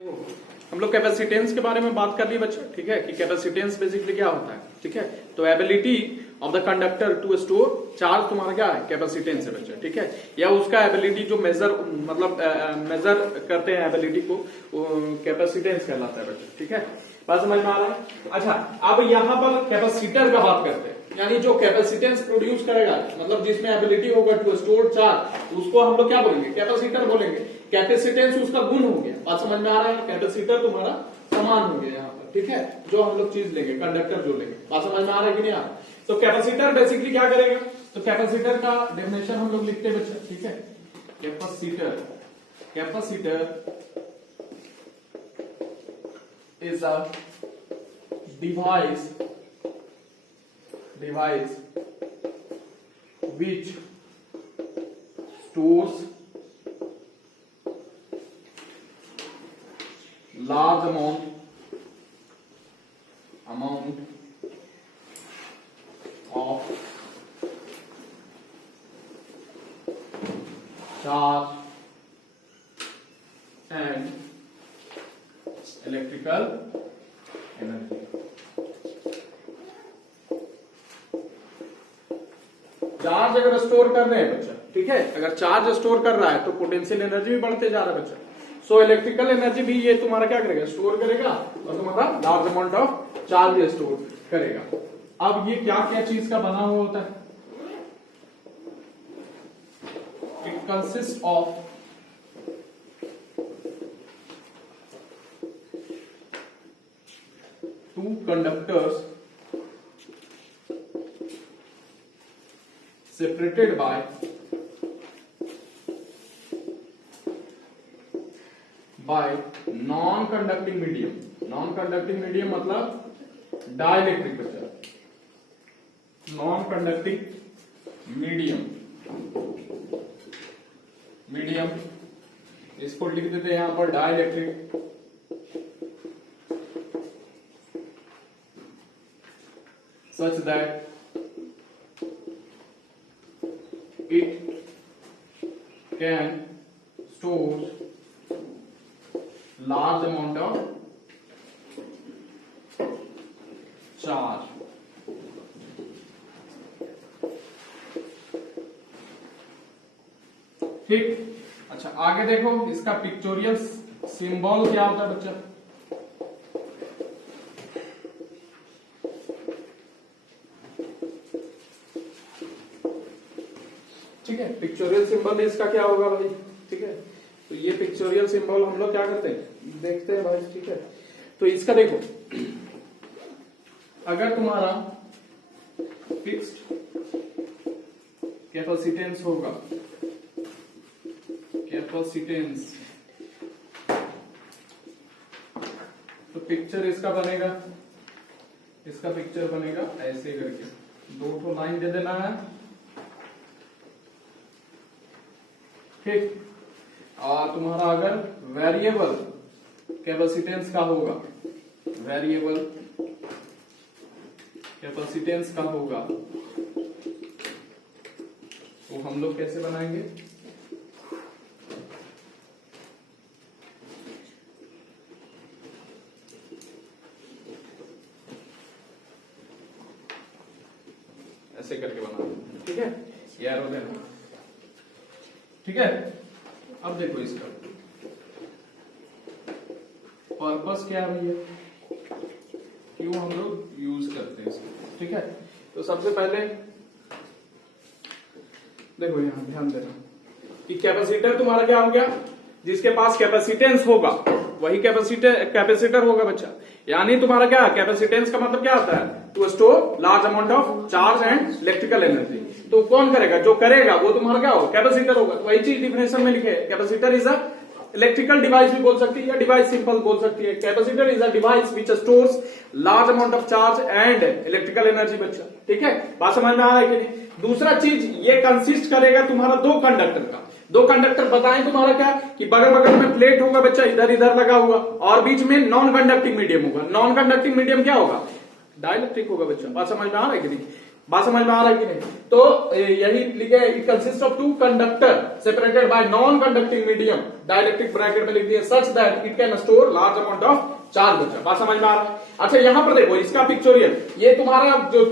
हम लोग कैपेसिटेंस के बारे में बात कर लिए बच्चों, ठीक है, कि कैपेसिटेंस बेसिकली क्या होता है, ठीक है। तो ability of the conductor to store charge तुम्हारा क्या है, कैपेसिटेंस है बच्चों, ठीक है। या उसका एबिलिटी जो मेजर मेजर करते हैं एबिलिटी को, कैपेसिटेंस कहलाता है बच्चों, ठीक है। बात समझ में आ रहा है। अच्छा, अब यहाँ पर कैपेसिटर का बात करते हैं, यानी जो कैपेसिटेंस प्रोड्यूस करेगा, मतलब जिसमें एबिलिटी होगा टू स्टोर चार्ज, उसको हम लोग क्या बोलेंगे, कैपेसिटर बोलेंगे। कैपेसिटेंस उसका गुण हो गया। बात समझ में आ रहा है। कैपेसिटर तुम्हारा समान हो गया यहाँ पर, ठीक है। जो हम लोग चीज लेंगे, कंडक्टर जो लेंगे, बात समझ में आ रहा है कि नहीं आ रहा। तो कैपेसिटर बेसिकली क्या करेगा, तो कैपेसिटर का डेफिनेशन हम लोग लिखते हैं बच्चा, ठीक है। Capacitor is a device which stores large amount of charge and electrical energy. Charge अगर स्टोर कर रहे हैं बच्चा, ठीक है, अगर चार्ज स्टोर कर रहा है तो पोटेंशियल एनर्जी भी बढ़ते जा रहा है बच्चा। सो इलेक्ट्रिकल एनर्जी भी ये तुम्हारा क्या करेगा, स्टोर करेगा, और तुम्हारा large amount of charge store करेगा। अब ये क्या क्या चीज का बना हुआ होता है, it consist of two conductors separated by non-conducting medium। non-conducting medium मतलब डाइलेक्ट्रिक बच्चा। non-conducting मीडियम इसको लिख देते हैं यहां पर dielectric. such that it can store large amount of charge। ठीक, अच्छा आगे देखो, इसका पिक्चोरियल सिंबल क्या होता है बच्चा। ठीक है, पिक्चोरियल सिंबल इसका क्या होगा भाई, ठीक है। तो ये पिक्चोरियल सिंबल हम लोग क्या करते हैं, देखते हैं भाई, ठीक है। तो इसका देखो, अगर तुम्हारा फिक्स्ड कैपेसिटेंस होगा, कैपेसिटेंस, तो पिक्चर इसका बनेगा, इसका पिक्चर बनेगा ऐसे करके, दो ठो लाइन दे देना है, ठीक। और तुम्हारा अगर वेरिएबल कैपेसिटेंस का होगा, वेरिएबल कैपेसिटेंस का होगा, तो हम लोग कैसे बनाएंगे, ऐसे करके बनाएंगे, ठीक है, यार हो गया, ठीक है। अब देखो इसका पर्पस क्या है भैया, क्यों हम लोग यूज करते हैं इसको, ठीक है। तो सबसे पहले देखो यहां ध्यान देना कि कैपेसिटर तुम्हारा क्या हो गया, जिसके पास कैपेसिटेंस होगा वही कैपेसिटर होगा बच्चा। यानी तुम्हारा क्या है, कैपेसिटेंस का मतलब क्या होता है, to store large amount of charge and electrical energy. तो कौन करेगा, जो करेगा वो तुम्हारा क्या होगा, कैपेसिटर होगा। तो वही चीज डिफिनेशन में लिखे, capacitor is a electrical device भी बोल सकती है, या डिवाइस सिंपल बोल सकती है। Capacitor is a device which stores large amount of charge and electrical energy बच्चा, ठीक है। बात समझ में आ रहा है कि नहीं। दूसरा चीज ये कंसिस्ट करेगा तुम्हारा दो कंडक्टर का। दो कंडक्टर बताएं तुम्हारा क्या, कि बगल बगल में प्लेट होगा बच्चा, इधर इधर लगा हुआ, और बीच में नॉन कंडक्टिंग मीडियम होगा। नॉन कंडक्टिंग मीडियम क्या होगा, डाइलेक्ट्रिक होगा बच्चा। बात समझ में आ रहा है कि नहीं। बात समझ में आ रहा है कि नहीं? तो यही लिखे, it consist of two conductor separated by non conducting medium, dielectric bracket में लिख दिए, such that it can store large amount of charge. बच्चा बात समझ में आ रहा है? अच्छा यहां पर देखो इसका पिक्चोरियल, ये तुम्हारा जो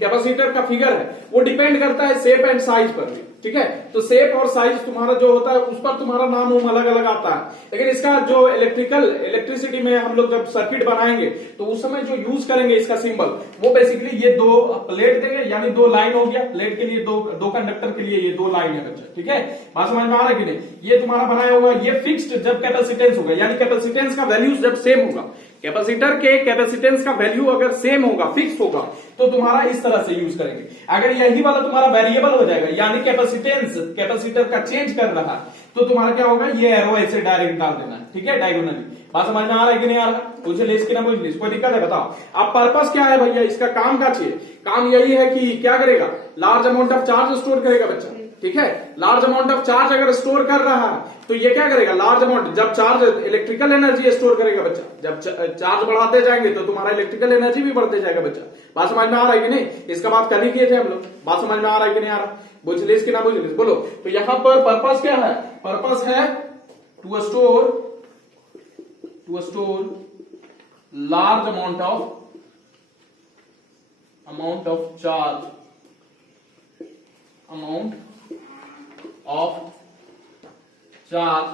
कैपेसिटर का फिगर है वो डिपेंड करता है शेप एंड साइज पर भी, ठीक है? तो शेप और साइज तुम्हारा जो होता है उस पर तुम्हारा नाम अलग अलग आता है, लेकिन इसका जो इलेक्ट्रिसिटी में हम लोग जब सर्किट बनाएंगे तो उस समय जो यूज करेंगे इसका सिंबल, वो बेसिकली ये दो प्लेट देंगे, यानी दो लाइन हो गया, प्लेट के लिए दो कंडक्टर के लिए ये दो लाइन है बच्चा, ठीक है? बात समझ में आ रहा है कि नहीं? ये तुम्हारा बनाया होगा, ये फिक्स्ड जब कैपेसिटेंस होगा, यानी कैपेसिटेंस का वैल्यू जब सेम होगा, कैपेसिटर के कैपेसिटेंस का वैल्यू अगर सेम होगा, फिक्स होगा, तो तुम्हारा इस तरह से यूज करेंगे। अगर यही वाला तुम्हारा वेरिएबल हो जाएगा, यानी कैपेसिटेंस कैपेसिटर का चेंज कर रहा है, तो तुम्हारा क्या होगा, ये एरो ऐसे डायरेक्ट डाल देना है, ठीक है? डायगोनली। बात समझ में आ रहा है कि नहीं आ रहा? पूछ लिस्ट की ना पूछ लिस्ट, कोई दिक्कत है बताओ। अब पर्पस क्या है भैया इसका, काम क्या चाहिए? काम यही है कि क्या करेगा, large amount of charge store करेगा बच्चा, ठीक है? लार्ज अमाउंट ऑफ चार्ज अगर स्टोर कर रहा है तो ये क्या करेगा, लार्ज अमाउंट, जब चार्ज इलेक्ट्रिकल एनर्जी स्टोर करेगा बच्चा, जब चार्ज बढ़ाते जाएंगे तो तुम्हारा इलेक्ट्रिकल एनर्जी भी बढ़ते जाएगा बच्चा। बात समझ में आ रहा है कि नहीं? इसका बात कल ही किए थे हम लोग। बात समझ में आ रहा है कि नहीं आ रहा? बुझ लिस कि ना बुझ लिस, बोलो। तो यहां पर पर्पस क्या है? पर्पस है to store large amount of charge, amount of charge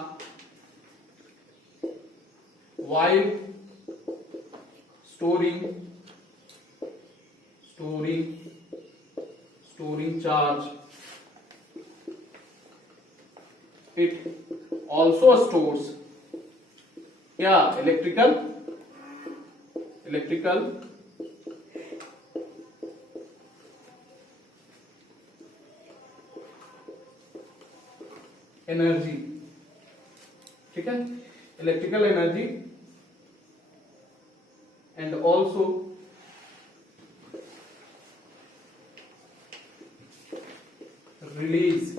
while storing charge. It also stores क्या, electrical एनर्जी, ठीक है? Electrical energy and also release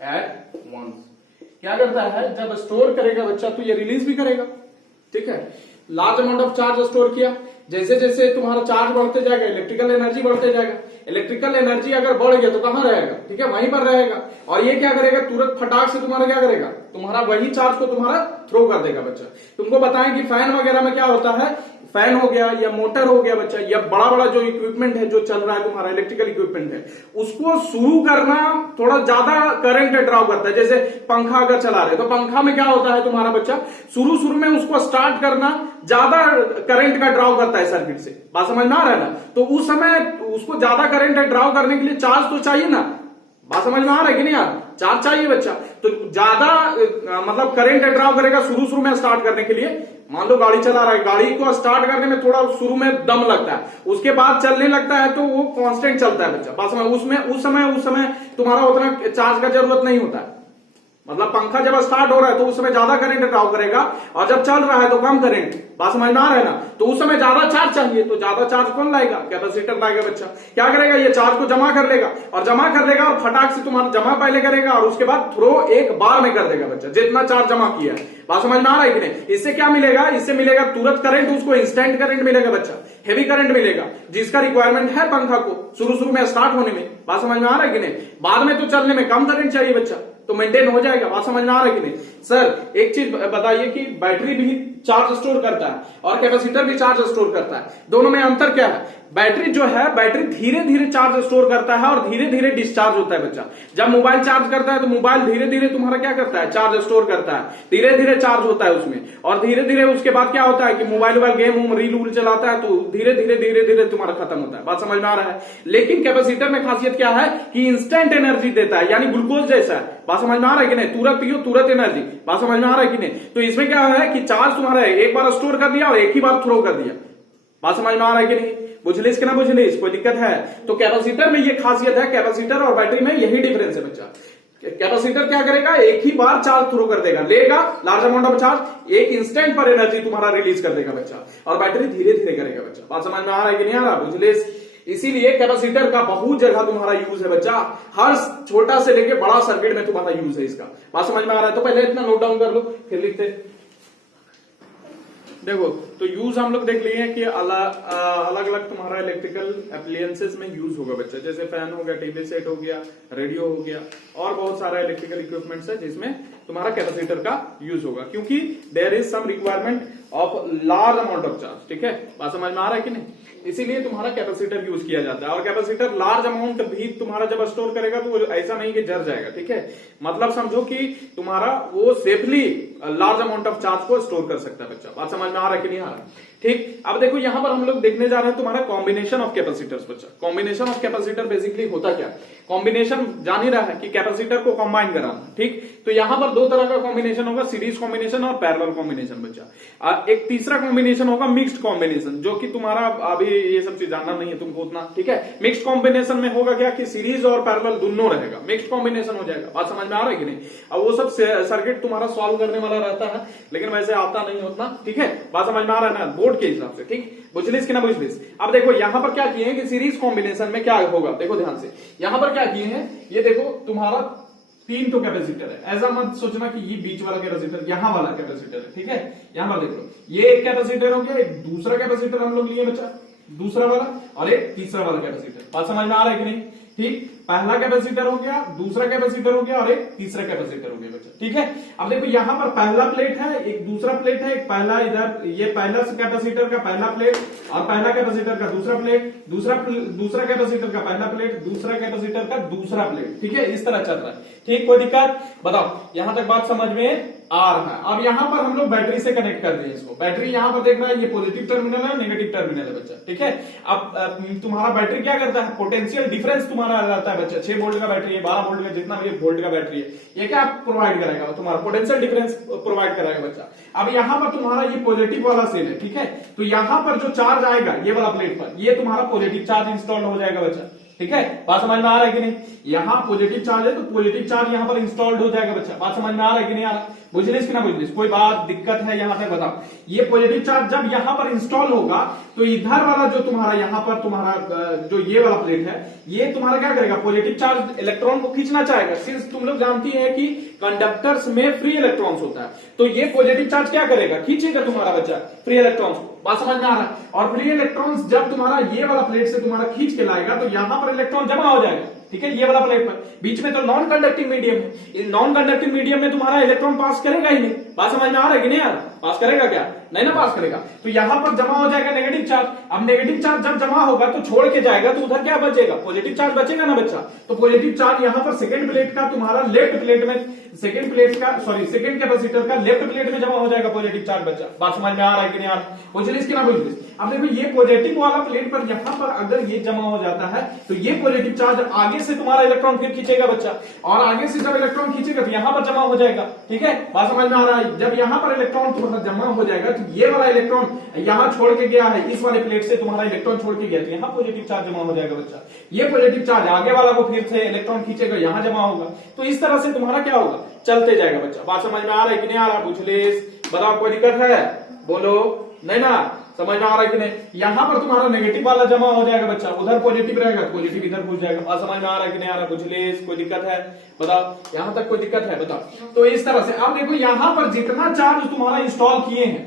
at once. क्या करता है, जब स्टोर करेगा बच्चा तो ये रिलीज भी करेगा, ठीक है? Large amount of charge store किया, जैसे जैसे तुम्हारा चार्ज बढ़ते जाएगा इलेक्ट्रिकल एनर्जी बढ़ते जाएगा। इलेक्ट्रिकल एनर्जी अगर बढ़ गया तो कहां रहेगा, ठीक है? वहीं पर रहेगा। और ये क्या करेगा, तुरंत फटाक से तुम्हारा क्या करेगा, तुम्हारा वही चार्ज को तुम्हारा थ्रो कर देगा बच्चा। तुमको बताएं कि फैन वगैरह में क्या होता है, फैन हो गया या मोटर हो गया बच्चा, या बड़ा बड़ा जो इक्विपमेंट है जो चल रहा है तुम्हारा इलेक्ट्रिकल इक्विपमेंट है, उसको शुरू करना थोड़ा ज्यादा करंट ड्राव करता है। जैसे पंखा अगर चला रहे तो पंखा में क्या होता है तुम्हारा बच्चा, शुरू में उसको स्टार्ट करना ज्यादा करंट का ड्राव करता है सर्किट से। बात समझ में आ रहा है ना? तो उस समय उसको ज्यादा करंट ड्राव करने के लिए चार्ज तो चाहिए ना। बात समझ में आ रहा है कि नहीं यार? चार्ज चाहिए बच्चा, तो ज्यादा मतलब करंट ड्राव करेगा शुरू में स्टार्ट करने के लिए। मान लो गाड़ी चला रहा है, गाड़ी को स्टार्ट करने में थोड़ा शुरू में दम लगता है, उसके बाद चलने लगता है तो वो कांस्टेंट चलता है बच्चा। बात समझ, उस समय तुम्हारा उतना चार्ज का जरूरत नहीं होता है। मतलब पंखा जब स्टार्ट हो रहा है तो उस समय ज्यादा करंट ड्राव करेगा, और जब चल रहा है तो कम करंट। बात समझ में आ रहा है ना? तो उस समय ज्यादा चार्ज चाहिए, तो ज्यादा चार्ज कौन लाएगा, कैपेसिटर लाएगा बच्चा। क्या करेगा, ये चार्ज को जमा कर लेगा और फटाक से तुम्हारा जमा पहले करेगा और उसके बाद थ्रो एक बार में कर देगा बच्चा, जितना चार्ज जमा किया है। बात समझ में आ रहा है कि नहीं? इससे क्या मिलेगा, इससे मिलेगा तुरंत करंट, उसको इंस्टेंट करंट मिलेगा बच्चा, हेवी करंट मिलेगा, जिसका रिक्वायरमेंट है पंखा को शुरू में स्टार्ट होने में। बात समझ में आ रहा है कि नहीं? बाद में तो चलने में कम करंट चाहिए बच्चा, तो मेंटेन हो जाएगा। बात समझ में आ रहा है कि नहीं? सर एक चीज बताइए कि बैटरी भी चार्ज स्टोर करता है और कैपेसिटर भी चार्ज स्टोर करता है, दोनों में अंतर क्या है? बैटरी जो है, बैटरी धीरे धीरे चार्ज स्टोर करता है और धीरे धीरे डिस्चार्ज होता है बच्चा। जब मोबाइल चार्ज करता है तो मोबाइल धीरे धीरे तुम्हारा क्या करता है, चार्ज स्टोर करता है, धीरे धीरे चार्ज होता है उसमें, और धीरे धीरे उसके बाद क्या होता है कि मोबाइल गेम रील चलाता है तो धीरे धीरे तुम्हारा खत्म होता है। बात समझ में आ रहा है? लेकिन कैपेसिटर में खासियत क्या है कि इंस्टेंट एनर्जी देता है, यानी ग्लूकोज जैसा है। बात समझ में आ रहा है कि नहीं? तुरंत पियो तुरंत एनर्जी। बात समझ में आ रहा है कि नहीं? तो इसमें क्या है कि चार्ज तुम्हारा एक बार स्टोर कर दिया और एक ही बार थ्रो कर दिया। बात समझ में आ रहा है कि नहीं? बुझलिस कि ना बुझलिस, कोई दिक्कत है? तो कैपेसिटर में ये खासियत है, कैपेसिटर और बैटरी में यही डिफरेंस है बच्चा। कैपेसिटर क्या करेगा, एक ही बार चार्ज थ्रो कर देगा, लेगा लार्ज अमाउंट ऑफ चार्ज, एक इंस्टेंट पर एनर्जी तुम्हारा रिलीज कर देगा बच्चा, और बैटरी धीरे धीरे करेगा बच्चा। बात समझ में आ रहा है कि नहीं आ रहा? बुझलिस। इसीलिए कैपेसिटर का बहुत जगह तुम्हारा यूज है बच्चा, हर छोटा से लेके बड़ा सर्किट में तुम्हारा यूज है इसका। बात समझ में आ रहा है? तो पहले इतना नोट डाउन कर लो, फिर लिखते। देखो तो यूज हम लोग देख लिए हैं कि अलग अलग तुम्हारा इलेक्ट्रिकल एप्लायंसेस में यूज होगा बच्चा, जैसे फैन हो गया, टीवी सेट हो गया, रेडियो हो गया, और बहुत सारा इलेक्ट्रिकल इक्विपमेंट्स है जिसमें तुम्हारा कैपेसिटर का यूज होगा, क्योंकि there is some requirement of large amount of charge. ठीक है, बात समझ में आ रहा है कि नहीं? इसीलिए तुम्हारा कैपेसिटर यूज किया जाता है। और कैपेसिटर लार्ज अमाउंट भी तुम्हारा जब स्टोर करेगा तो वो ऐसा नहीं कि जर जाएगा। ठीक है, मतलब समझो कि तुम्हारा वो safely large amount of charge को स्टोर कर सकता है बच्चा। बात समझ में आ रहा है कि नहीं आ रहा है? ठीक, अब देखो यहां पर हम लोग देखने जा रहे हैं तुम्हारा कॉम्बिनेशन ऑफ कैपेसिटर्स बच्चा। कॉम्बिनेशन ऑफ कैपेसिटर बेसिकली होता क्या? कॉम्बिनेशन जान ही रहा है कि कैपेसिटर को कंबाइन कराना। ठीक, तो यहां पर दो तरह का कॉम्बिनेशन होगा, सीरीज कॉम्बिनेशन और पैरेलल कॉम्बिनेशन बच्चा। एक तीसरा कॉम्बिनेशन होगा मिक्स्ड कॉम्बिनेशन, जो कि तुम्हारा अभी ये सब चीज जानना नहीं है तुमको उतना। ठीक है, मिक्स्ड कॉम्बिनेशन में होगा क्या कि सीरीज और पैरेलल दोनों रहेगा, मिक्स्ड कॉम्बिनेशन हो जाएगा। बात समझ में आ रहा है कि नहीं? अब वो सब सर्किट तुम्हारा सॉल्व करने वाला रहता है, लेकिन वैसे आता नहीं उतना। ठीक है, बात समझ में आ रहा है ना, बोर्ड के हिसाब से। ठीक, बुझलिस कि ना बुझलिस? अब देखो यहां पर क्या किए हैं कि सीरीज कॉम्बिनेशन में क्या होगा, देखो ध्यान से। यहां पर क्या किए हैं, ये देखो तुम्हारा 3 तो कैपेसिटर है। ऐसा मत सोचना कि ये बीच वाला कैपेसिटर, यहां वाला कैपेसिटर है। ठीक है, यहां पर देखो ये एक कैपेसिटर हो गया, एक दूसरा कैपेसिटर हम लोग लिए बच्चा, दूसरा वाला, और एक तीसरा वाला कैपेसिटर। बात समझ में आ रहा है कि नहीं? ठीक, पहला कैपेसिटर हो गया, दूसरा कैपेसिटर हो गया, और एक तीसरा कैपेसिटर हो गया बच्चा। ठीक है, अब देखो यहां पर पहला प्लेट है, एक दूसरा प्लेट है, एक पहला इधर, ये पहला कैपेसिटर का पहला प्लेट, और पहला कैपेसिटर का दूसरा प्लेट, दूसरा कैपेसिटर का पहला प्लेट, दूसरा कैपेसिटर का दूसरा प्लेट। ठीक है, इस तरह चल रहा है। ठीक, कोई दिक्कत? बताओ, यहां तक बात समझ में आ रहा है? अब यहां पर हम लोग बैटरी से कनेक्ट कर रहे हैं इसको। बैटरी यहां पर देखना है, ये पॉजिटिव टर्मिनल है, नेगेटिव टर्मिनल है बच्चा। ठीक है, अब तुम्हारा बैटरी क्या करता है, पोटेंशियल डिफरेंस तुम्हारा रहता है बच्चा। 6 वोल्ट का बैटरी है, 12 वोल्ट का, जितना भी वोल्ट का बैटरी है, ये क्या प्रोवाइड कराएगा, तुम्हारा पोटेंशियल डिफरेंस प्रोवाइड कराएगा बच्चा। अब यहां पर तुम्हारा ये पॉजिटिव वाला सेल है। ठीक है, तो यहां पर जो चार्ज आएगा ये वाला प्लेट पर, ये तुम्हारा पॉजिटिव चार्ज इंस्टॉल हो जाएगा बच्चा। ठीक है, बात समझ में आ रहा है कि नहीं? यहां पॉजिटिव चार्ज है तो पॉजिटिव चार्ज यहां पर इंस्टॉल्ड हो जाएगा बच्चा। बात समझ में आ रहा है कि नहीं आ रहा? बुझलिस कि ना बुझलिस? कोई बात दिक्कत है यहां तक बताओ। ये पॉजिटिव चार्ज जब यहां पर इंस्टॉल होगा तो इधर वाला जो तुम्हारा यहां पर तुम्हारा जो ये वाला प्लेट है, ये तुम्हारा क्या करेगा, पॉजिटिव चार्ज इलेक्ट्रॉन को खींचना चाहेगा। सिंस तुम लोग जानती है कि कंडक्टर्स में फ्री इलेक्ट्रॉन्स होता है, तो ये पॉजिटिव चार्ज क्या करेगा, खींचेगा तुम्हारा बच्चा फ्री इलेक्ट्रॉन्स को। बात समझ में आ रहा है? और फ्री इलेक्ट्रॉन्स जब तुम्हारा ये वाला प्लेट से तुम्हारा खींच के लाएगा तो यहां पर इलेक्ट्रॉन जमा हो जाएगा। ठीक है, ये वाला प्लेट पर, बीच में तो नॉन कंडक्टिंग मीडियम है, नॉन कंडक्टिंग मीडियम में तुम्हारा इलेक्ट्रॉन पास करेगा ही नहीं। बात समझ में आ रहा है कि नहीं यार? पास करेगा क्या? नहीं ना पास करेगा। तो यहां पर जमा हो जाएगा नेगेटिव चार्ज। अब नेगेटिव चार्ज जब जमा होगा तो छोड़ के जाएगा, तो उधर क्या बचेगा, पॉजिटिव चार्ज बचेगा ना बच्चा। तो पॉजिटिव चार्ज यहां पर सेकंड प्लेट का तुम्हारा लेफ्ट प्लेट में, सेकंड कैपेसिटर का लेफ्ट प्लेट में जमा हो जाएगा पॉजिटिव चार्ज बच्चा। बात समझ में आ रहा है कि नहीं यार? बुझलिस कि ना बुझलिस? अब देखो ये पॉजिटिव वाला प्लेट पर यहां पर अगर ये जमा हो जाता है तो ये पॉजिटिव चार्ज आगे से तुम्हारा इलेक्ट्रॉन फिर खींचेगा बच्चा, और आगे से जब इलेक्ट्रॉन खींचेगा तो यहां पर जमा हो जाएगा। ठीक है, बात समझ में आ रहा है? जब यहां पर इलेक्ट्रॉन तुम्हारा जमा हो जाएगा तो ये वाला इलेक्ट्रॉन यहां छोड़ के गया है, इस वाले प्लेट से तुम्हारा इलेक्ट्रॉन छोड़ के गया, तो यहां पॉजिटिव चार्ज जमा हो जाएगा बच्चा। ये पॉजिटिव चार्ज आगे वाला को फिर से इलेक्ट्रॉन खींचेगा, यहां जमा होगा। तो इस तरह से तुम्हारा क्या होगा, चलते जाएगा बच्चा। बात समझ में आ रहा है कि नहीं आ रहा? बुझलिस? बताओ, कोई दिक्कत है? बोलो, नहीं ना? समझ में आ रहा है कि नहीं? यहां पर तुम्हारा नेगेटिव वाला जमा हो जाएगा बच्चा, उधर पॉजिटिव रहेगा, पॉजिटिव इधर घुस जाएगा। बात समझ में आ रहा है कि नहीं आ रहा? बुझलिस? कोई दिक्कत है? बताओ, यहां तक कोई दिक्कत है? बताओ। तो इस तरह से अब देखो यहां पर जितना चार्ज तुम्हारा इंस्टॉल किए हैं,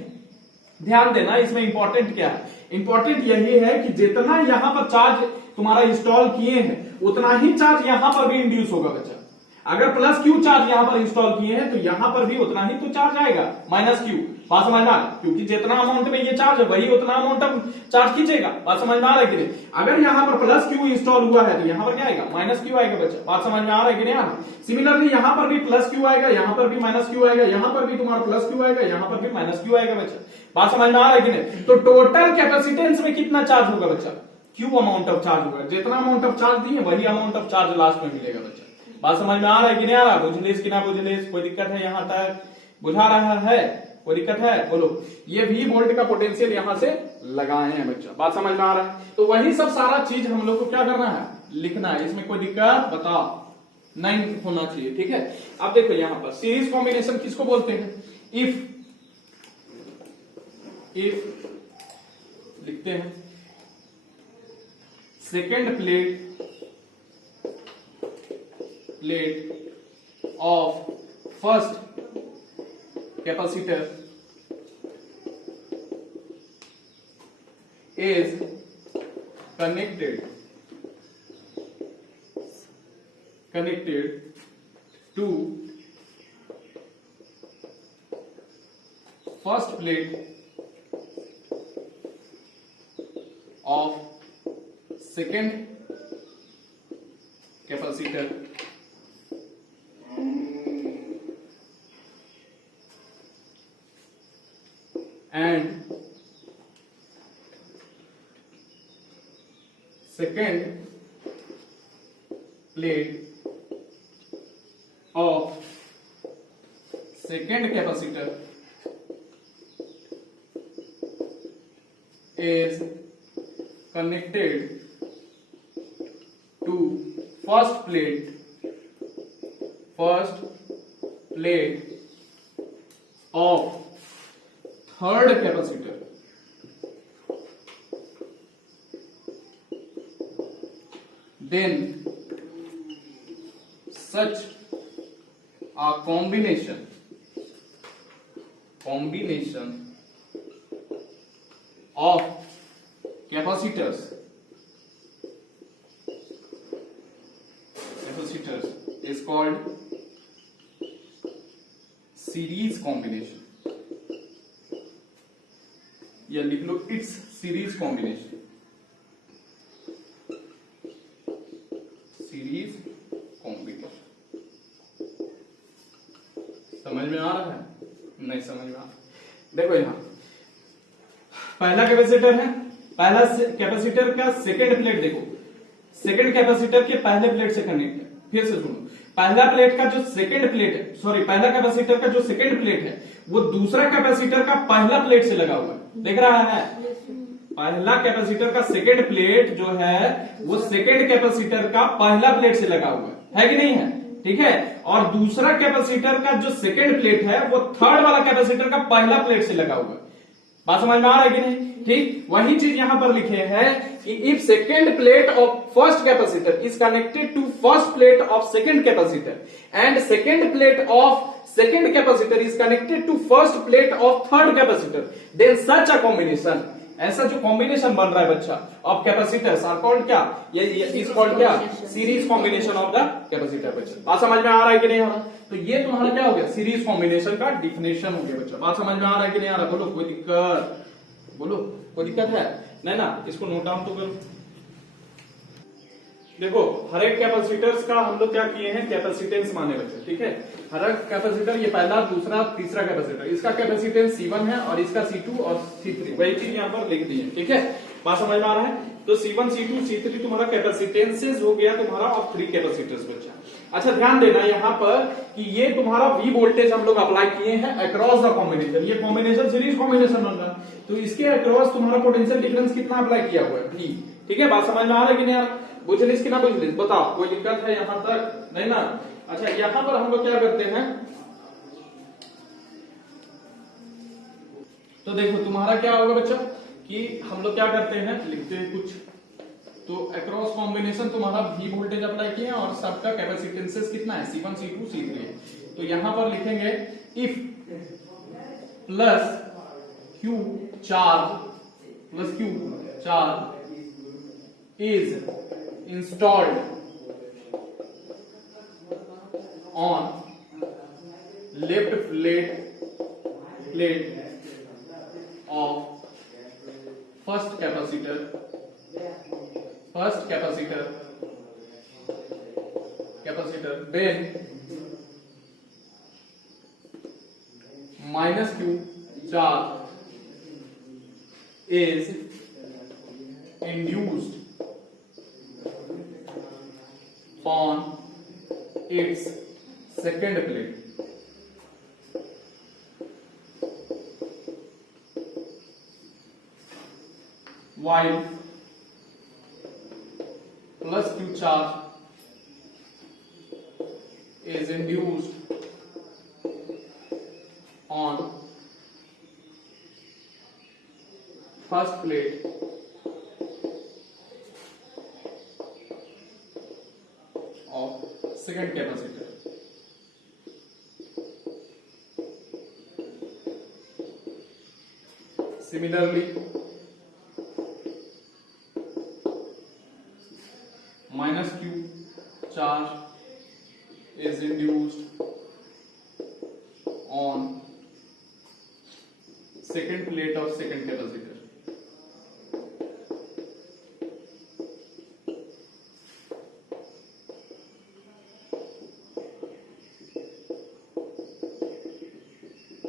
ध्यान देना इसमें इंपॉर्टेंट क्या है, इंपॉर्टेंट यही है कि जितना यहां पर चार्ज तुम्हारा इंस्टॉल किए हैं उतना ही चार्ज यहां पर भी इंड्यूस होगा बच्चा। अगर प्लस क्यू चार्ज यहां पर इंस्टॉल किए हैं तो यहां पर भी उतना ही तो चार्ज आएगा, माइनस क्यू। बात समझ में आ रहा है? क्योंकि जितना अमाउंट में ये चार्ज है वही उतना अमाउंट ऑफ चार्ज खींचेगा। बात समझ में आ रहा है कि नहीं? अगर यहां पर प्लस क्यू इंस्टॉल हुआ है तो यहां पर क्या आएगा, माइनस क्यू आएगा बच्चा। बात समझ में आ रहा है कि नहीं आ रहा? सिमिलरली यहां पर भी प्लस क्यू आएगा, यहां पर भी माइनस क्यू आएगा, यहां पर भी तुम्हारा प्लस क्यू आएगा, यहां पर भी माइनस क्यू आएगा बच्चा। बात समझ में आ रहा है कि नहीं? तो टोटल कैपेसिटेंस में कितना चार्ज होगा बच्चा, क्यू अमाउंट ऑफ चार्ज होगा। जितना अमाउंट ऑफ चार्ज दिए वही अमाउंट ऑफ चार्ज लास्ट में मिलेगा बच्चा। बात समझ में आ रहा है कि नहीं आ रहा? बुझलिस कि ना बुझलिस? कोई दिक्कत है यहां तक? बुझा रहा है? कोई दिक्कत है? बोलो। ये V वोल्ट का पोटेंशियल यहां से लगाए हैं बच्चा। बात समझ में आ रहा है? तो वही सब सारा चीज हम लोग को क्या करना है, लिखना है। इसमें कोई दिक्कत बताओ नहीं होना चाहिए। ठीक है, अब देखो यहां पर सीरीज कॉम्बिनेशन किसको बोलते हैं, इफ लिखते हैं second plate of first capacitor is connected to first plate of second capacitor and second plate of second capacitor is connected to first plate of third capacitor. Then such a combination of capacitors is called series combination, या लिख लो it's series combination. समझ में आ रहा है? नहीं समझ में आ रहा? देखो यहां पहला कैपेसिटर है, पहला कैपेसिटर का सेकंड प्लेट देखो, सेकंड कैपेसिटर के पहले प्लेट से कनेक्ट है। फिर से सुनो, पहला प्लेट का जो सेकंड प्लेट है, सॉरी पहला कैपेसिटर का जो सेकंड प्लेट है वो दूसरा कैपेसिटर का पहला प्लेट से लगा हुआ है। देख रहा है? पहला कैपेसिटर का सेकंड प्लेट जो है वो सेकंड कैपेसिटर का पहला प्लेट से लगा हुआ है कि नहीं है? ठीक है। और दूसरा कैपेसिटर का जो सेकंड प्लेट है वो थर्ड वाला कैपेसिटर का पहला प्लेट से लगा हुआ है। बात समझ में आ रहा है कि नहीं? ठीक वही चीज यहां पर लिखे हैं कि if second plate of first capacitor is connected to first plate of second capacitor and second plate of second capacitor is connected to first plate of third capacitor, then such a combination, ऐसा जो combination बन रहा है बच्चा of capacitors are called क्या? ये is called क्या? Series combination of the capacitor. बच्चा बात समझ में आ रहा है कि नहीं आ रहा? तो ये तुम्हारा क्या हो गया? सीरीज कॉम्बिनेशन का डिफिनेशन हो गया। बच्चा बात समझ में आ रहा है कि नहीं आ रहा? बोलो कोई दिक्कत? बोलो कोई दिक्कत है? नहीं ना? इसको नोट डाउन तो करो। देखो हर एक कैपेसिटर्स का हम लोग क्या किए हैं? कैपेसिटेंस माने बच्चे। ठीक है, हर एक कैपेसिटर, ये पहला, दूसरा, तीसरा कैपेसिटर, इसका कैपेसिटेंस C1 है और इसका C2 और C3, वही चीज यहाँ पर लिख दी है। ठीक है, बात समझ में आ रहा है? तो C1 C2 C3 तुम्हारा कैपेसिटेंसेस हो गया तुम्हारा ऑफ 3 कैपेसिटर्स बच्चा। अच्छा ध्यान देना यहाँ पर कि ये तुम्हारा V वोल्टेज हम लोग अप्लाई किए हैं अक्रॉस द कॉम्बिनेशन। ये कॉम्बिनेशन सीरीज कॉम्बिनेशन बन रहा है तो इसके अक्रॉस तुम्हारा पोटेंशियल डिफरेंस कितना अप्लाई किया हुआ है? V। ठीक है, बात समझ में आ रहा है कि नहीं? बुझलिस कि ना बुझलिस? बताओ कोई दिक्कत है यहां तक? नहीं ना? अच्छा यहां पर हम लोग क्या करते हैं, तो देखो तुम्हारा क्या होगा बच्चा कि हम लोग क्या करते हैं, लिखते हैं कुछ, तो अक्रॉस कॉम्बिनेशन तुम्हारा V वोल्टेज अप्लाई किया और सबका कैपेसिटेंसेस कितना है? C1 C2 C3 है। तो यहां पर लिखेंगे if plus Q charge is installed on left plate of first capacitor then minus Q charge is induced on its second plate. While plus Q charge is induced on first plate of second capacitor. Similarly, minus q charge is induced on second plate of second capacitor.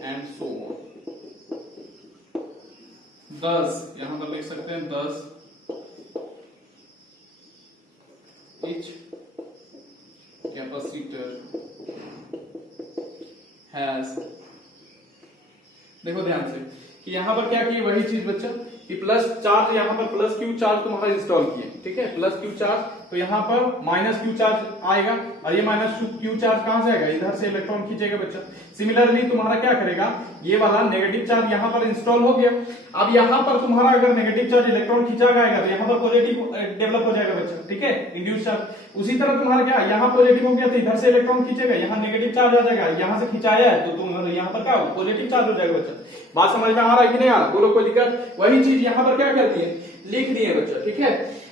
And so on. Thus यहां पर लिख सकते हैं thus each capacitor has, देखो ध्यान से कि यहां पर क्या किए वही चीज बच्चा कि प्लस चार्ज, यहां पर प्लस क्यू चार्ज तुम्हारा इंस्टॉल किए, ठीक है, प्लस क्यू चार्ज, तो यहां पर माइनस क्यू चार्ज आएगा और ये माइनस क्यू चार्ज कहां से आएगा, इधर से इलेक्ट्रॉन खींचेगा बच्चा। सिमिलरली तुम्हारा क्या करेगा, ये वाला नेगेटिव चार्ज यहां पर इंस्टॉल हो गया, अब यहां पर तुम्हारा अगर नेगेटिव चार्ज इलेक्ट्रॉन खींचा जाएगा तो यहां पर पॉजिटिव डेवलप हो जाएगा बच्चा, ठीक है, इंड्यूस चार्ज। उसी तरह तुम्हारा क्या, यहां पॉजिटिव हो गया तो इधर से इलेक्ट्रॉन खींचेगा, यहां नेगेटिव चार्ज आ जाएगा, यहां से खिंचाया है तो तुम यहां पर क्या पॉजिटिव चार्ज हो जाएगा बच्चा। बात समझ में आ रहा है कि नहीं आ रहा, बोलो कोई दिक्कत। वही चीज यहां पर क्या कर दिए, लिख दिए बच्चा, ठीक है।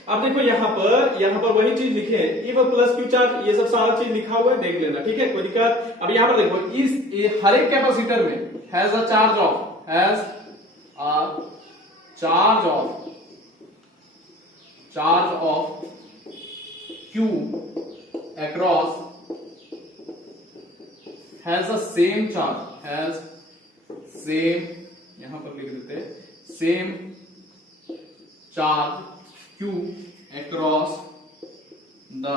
अब देखो यहां पर वही चीज लिखे है, ये वो प्लस क्यू चार्ज, ये सब सारा चीज लिखा हुआ है, देख लेना, ठीक है, कोई दिक्कत। अब यहां पर देखो इस हर एक कैपेसिटर में has a charge of Q across has a same charge, has same, यहां पर लिख देते हैं same charge Q across the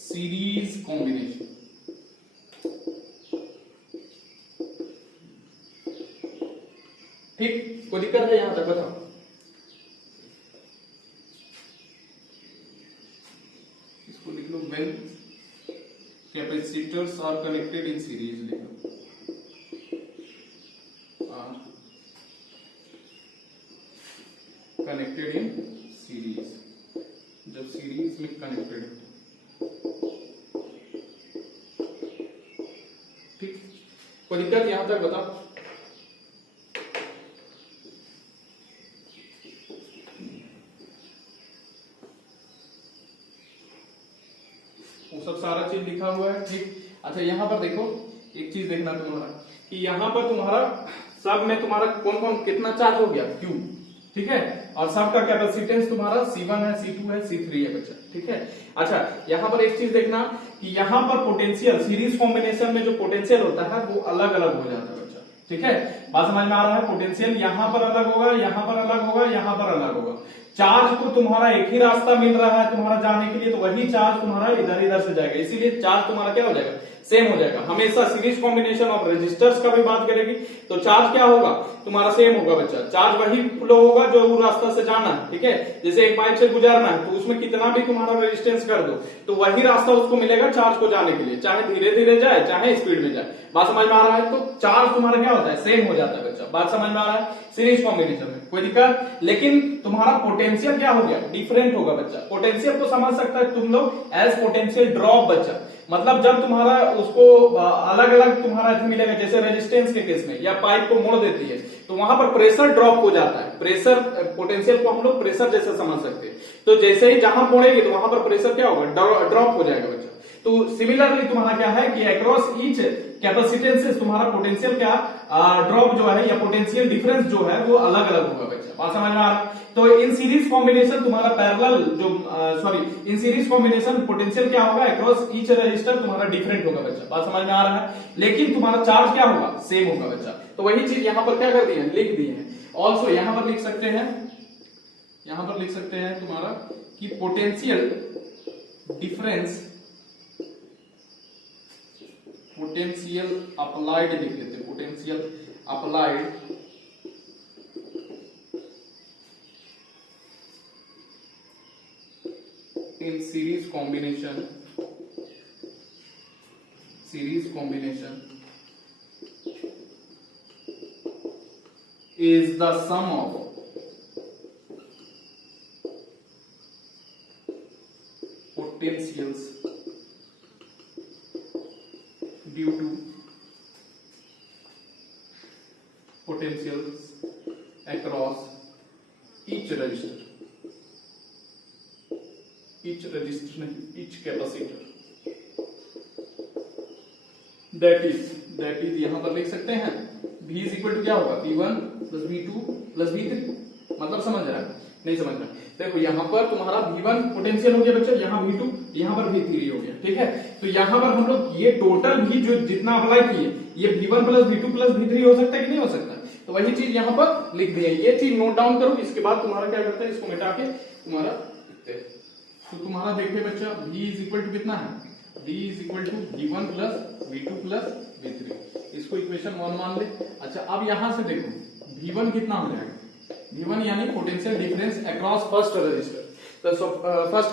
series combination. ठीक, कोई दिक्कत है यहां तक, बताओ। इसको लिख लो, when capacitors are connected in series, लिख लो are connected in series, जब सीरीज में कनेक्टेड है, ठीक, कोई दिक्कत यहां तक, बताओ। वो सब सारा चीज लिखा हुआ है, ठीक। अच्छा यहां पर देखो एक चीज देखना तुम्हारा कि यहां पर तुम्हारा सब में तुम्हारा कौन कौन कितना चार्ज हो गया, Q, ठीक है, और सब का कैपेसिटेंस तुम्हारा C1 है, C2 है, C3 है बच्चा, ठीक है। अच्छा यहां पर एक चीज देखना कि यहां पर पोटेंशियल सीरीज कॉम्बिनेशन में जो पोटेंशियल होता है वो अलग अलग हो जाता है बच्चा, ठीक है, बात समझ में आ रहा है। पोटेंशियल यहां पर अलग होगा, यहां पर अलग होगा, यहां पर अलग होगा। चार्ज को तुम्हारा एक ही रास्ता मिल रहा है तुम्हारा जाने के लिए, तो वही चार्ज तुम्हारा इधर इधर से जाएगा, इसीलिए चार्ज तुम्हारा क्या हो जाएगा, सेम हो जाएगा। हमेशा सीरीज कॉम्बिनेशन ऑफ रेजिस्टर्स का भी बात करेगी तो चार्ज क्या होगा तुम्हारा, सेम होगा बच्चा, चार्ज वही फ्लो होगा जो वो रास्ता से जाना है, ठीक है। जैसे एक पाइप से गुजरना है तो उसमें कितना भी तुम्हारा रेजिस्टेंस कर दो तो वही रास्ता उसको मिलेगा चार्ज को जाने के लिए, चाहे धीरे धीरे जाए चाहे स्पीड में जाए, बात समझ में आ रहा है। तो चार्ज तुम्हारा क्या होता है, सेम हो जाता है बच्चा, बात समझ में आ रहा है, सीरीज कॉम्बिनेशन में कोई दिक्कत। लेकिन तुम्हारा पोटेंशियल क्या हो गया, डिफरेंट होगा बच्चा। पोटेंशियल को समझ सकता है तुम लोग एज पोटेंशियल ड्रॉप बच्चा, मतलब जब तुम्हारा उसको अलग अलग तुम्हारा मिलेगा, जैसे रेजिस्टेंस के केस में या पाइप को मोड़ देती है तो वहां पर प्रेशर ड्रॉप हो जाता है, प्रेशर पोटेंशियल को हम लोग प्रेशर जैसे समझ सकते हैं, तो जैसे ही जहां मोड़ेगी तो वहां पर प्रेशर क्या होगा, ड्रॉप हो जाएगा बच्चा। तो सिमिलरली तुम्हारा क्या है कि अक्रॉस ईच कैपेसिटेंसेस तुम्हारा पोटेंशियल क्या ड्रॉप जो है या पोटेंशियल डिफरेंस जो है वो अलग अलग होगा बच्चा, बात समझ में आ रहा है। तो इन सीरीज कॉम्बिनेशन तुम्हारा पैरेलल जो इन सीरीज कॉम्बिनेशन पोटेंशियल क्या होगा, अक्रॉस ईच रजिस्टर तुम्हारा डिफरेंट होगा बच्चा, बात समझ में आ रहा है। लेकिन तुम्हारा चार्ज क्या होगा, सेम होगा बच्चा। तो वही चीज यहां पर क्या कर दिए, लिख दिए हैं। ऑल्सो यहां पर लिख सकते हैं, यहां पर लिख सकते हैं तुम्हारा कि पोटेंशियल डिफरेंस, पोटेंशियल अप्लाइड लिख देते हैं, potential applied in series combination is the sum of potentials due to potentials across each resistor, each resistor नहीं, each capacitor, that is यहाँ पर लिख सकते हैं V इज इक्वल टू क्या होगा, V1 plus V2 plus V3, मतलब समझ रहा है नहीं समझ रहा? देखो यहाँ पर तुम्हारा V1 पोटेंशियल हो गया बच्चा, यहाँ V2, यहाँ पर V3 हो गया, ठीक है। तो यहाँ पर हम लोग ये टोटल भी जो जितना अप्लाई किए, ये V1 plus V2 plus V3 हो सकता है कि नहीं हो सकता? तो वही चीज यहाँ पर लिख दिया, ये चीज नोट डाउन करो। इसके बाद तुम्हारा क्या करते हैं, इसको मिटा के तुम्हारा तो तुम्हारा देखिए बच्चा V इज इक्वल टू कितना है, V is equal to V1 plus V2 plus V3, इसको इक्वेशन 1 मान ले। अच्छा अब यहां से देखो V1 कितना हो जाएगा, V1 यानी potential difference across first resistor, तो फर्स्ट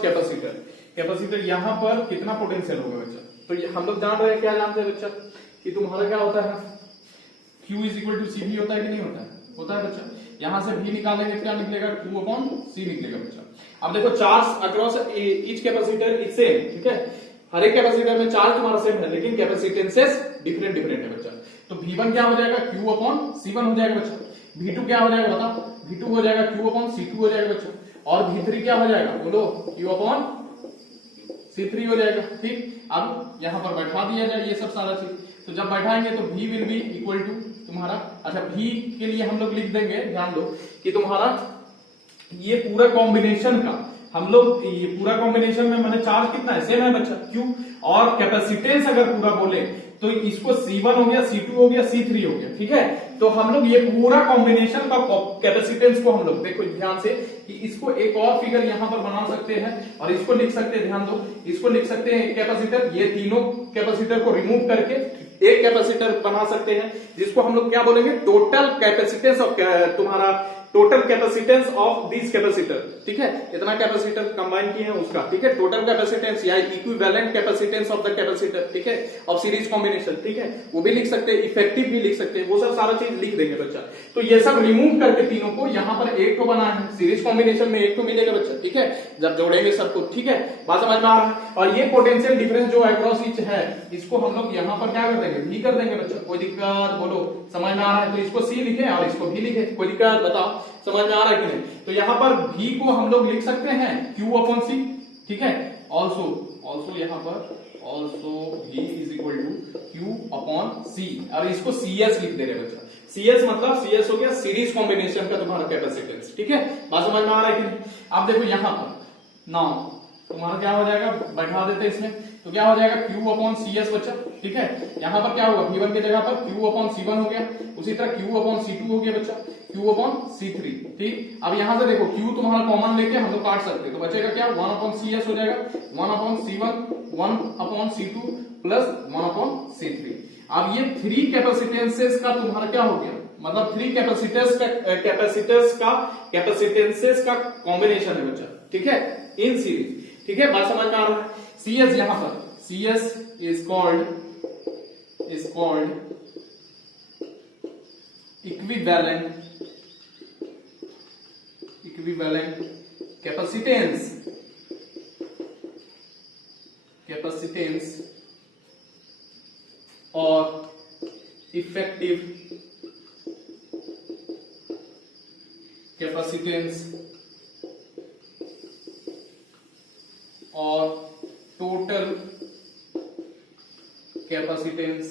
कैपेसिटर यहाँ पर कितना पोटेंशियल होगा बच्चा? तो हम लोग जान रहे हैं, क्या जानते हैं बच्चा, कि तुम्हारा क्या होता है, Q is equal to CV होता है कि नहीं होता है? होता है बच्चा। यहां से V निकालेंगे क्या निकलेगा, Q अपॉन C निकलेगा बच्चा। अब देखो charge across each capacitor is same, ठीक है, हर एक कैपेसिटर में चार्ज तुम्हारा सेम है, लेकिन कैपेसिटेंसेस डिफरेंट है बच्चा। तो V1 क्या हो जाएगा, Q अपॉन C1 हो जाएगा बच्चा। V2 क्या हो जाएगा बता, V2 हो जाएगा Q अपॉन C2 हो जाएगा बच्चा। और V3 क्या हो जाएगा बोलो, Q अपॉन C3 हो जाएगा, ठीक। अब यहां पर बैठा दिया जाए ये सब सारा चीज, तो जब बैठाएंगे तो V will be equal to तुम्हारा, अच्छा V के लिए हम लोग लिख देंगे, ध्यान दो कि तुम्हारा ये पूरा कॉम्बिनेशन का हम लोग, ये पूरा कॉम्बिनेशन में मैंने चार्ज कितना है, सेम है बच्चा Q, और कैपेसिटेंस अगर पूरा बोले तो इसको C1 हो गया, C2 हो गया, C3 हो गया, ठीक है। तो हम लोग ये पूरा कॉम्बिनेशन का कैपेसिटेंस को हम लोग देखो ध्यान से कि इसको एक और फिगर यहां पर बना सकते हैं और इसको लिख सकते हैं, ध्यान दो, इसको लिख सकते हैं कैपेसिटर, ये तीनों कैपेसिटर को रिमूव करके एक कैपेसिटर बना सकते हैं, जिसको हम लोग क्या बोलेंगे, टोटल कैपेसिटेंस ऑफ तुम्हारा total capacitance of this capacitor, ठीक है, इतना कैपेसिटर कंबाइन किए हैं उसका, ठीक है, टोटल कैपेसिटेंस या equivalent capacitance of the capacitor, ठीक है, ऑफ सीरीज कॉम्बिनेशन, ठीक है, वो भी लिख सकते हैं, इफेक्टिव भी लिख सकते हैं, वो सब सारा चीज लिख देंगे बच्चा। तो ये सब रिमूव करके तीनों को यहाँ पर एक को बना है, सीरीज कॉम्बिनेशन में एक को मिलेगा बच्चा, ठीक है, जब जोड़ेंगे सबको, ठीक है, बात समझ में आ रहा है। और ये पोटेंशियल डिफरेंस जो अक्रॉस ईच है, इसको हम लोग यहाँ पर क्या कर देंगे, भी कर देंगे बच्चा, कोई दिक्कत बोलो, समझ में आ रहा है? तो इसको C लिखे और इसको भी लिखे, कोई दिक्कत बताओ, समझ में आ रहा है कि नहीं? तो यहाँ पर V को हम लोग लिख सकते हैं Q अपॉन C, ठीक है, ऑल्सो यहाँ पर also V is equal to Q upon C, और इसको CS लिख दे रहे बच्चा। CS मतलब CS हो गया सीरीज कॉम्बिनेशन का तुम्हारा कैपेसिटेंस, ठीक है, बात समझ में आ रहा है कि नहीं? अब देखो यहाँ पर नाउ तुम्हारा क्या हो जाएगा, बैठा देते इसमें, तो क्या हो जाएगा Q अपॉन CS बच्चा, ठीक है। यहाँ पर क्या होगा, V1 की जगह पर Q अपॉन C1 हो गया, उसी तरह Q अपॉन C2 हो गया बच्चा, Q अपॉन C3, ठीक। अब यहाँ से देखो Q तुम्हारा कॉमन लेके हम लोग काट सकते हैं, तो बचेगा क्या, 1 अपॉन CS हो जाएगा, 1 upon C1, 1 upon C2 plus 1 upon C3। अब ये 3 कैपेसिटेंसेस का तुम्हारा क्या हो गया, मतलब 3 कैपेसिटेंसेस का कॉम्बिनेशन है बच्चा, ठीक है, इन सीरीज, ठीक है, बात समझ में आ रहा है। CS यहां पर CS is called equivalent capacitance or effective capacitance और total capacitance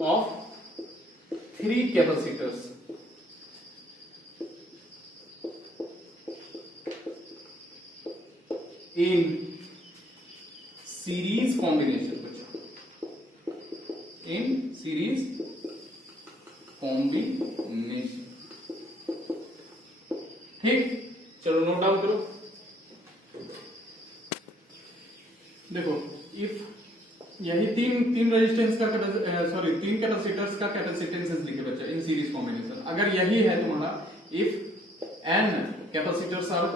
of 3 capacitors in series combination बच्चा, in series combination, ठीक। चलो नोट डाउन करो, देखो इफ यही तीन रेजिस्टेंस का तीन कैपेसिटर्स का कैपेसिटेंस लिखे बच्चा इन सीरीज कॉम्बिनेशन, अगर यही है तुम्हारा, if n capacitors are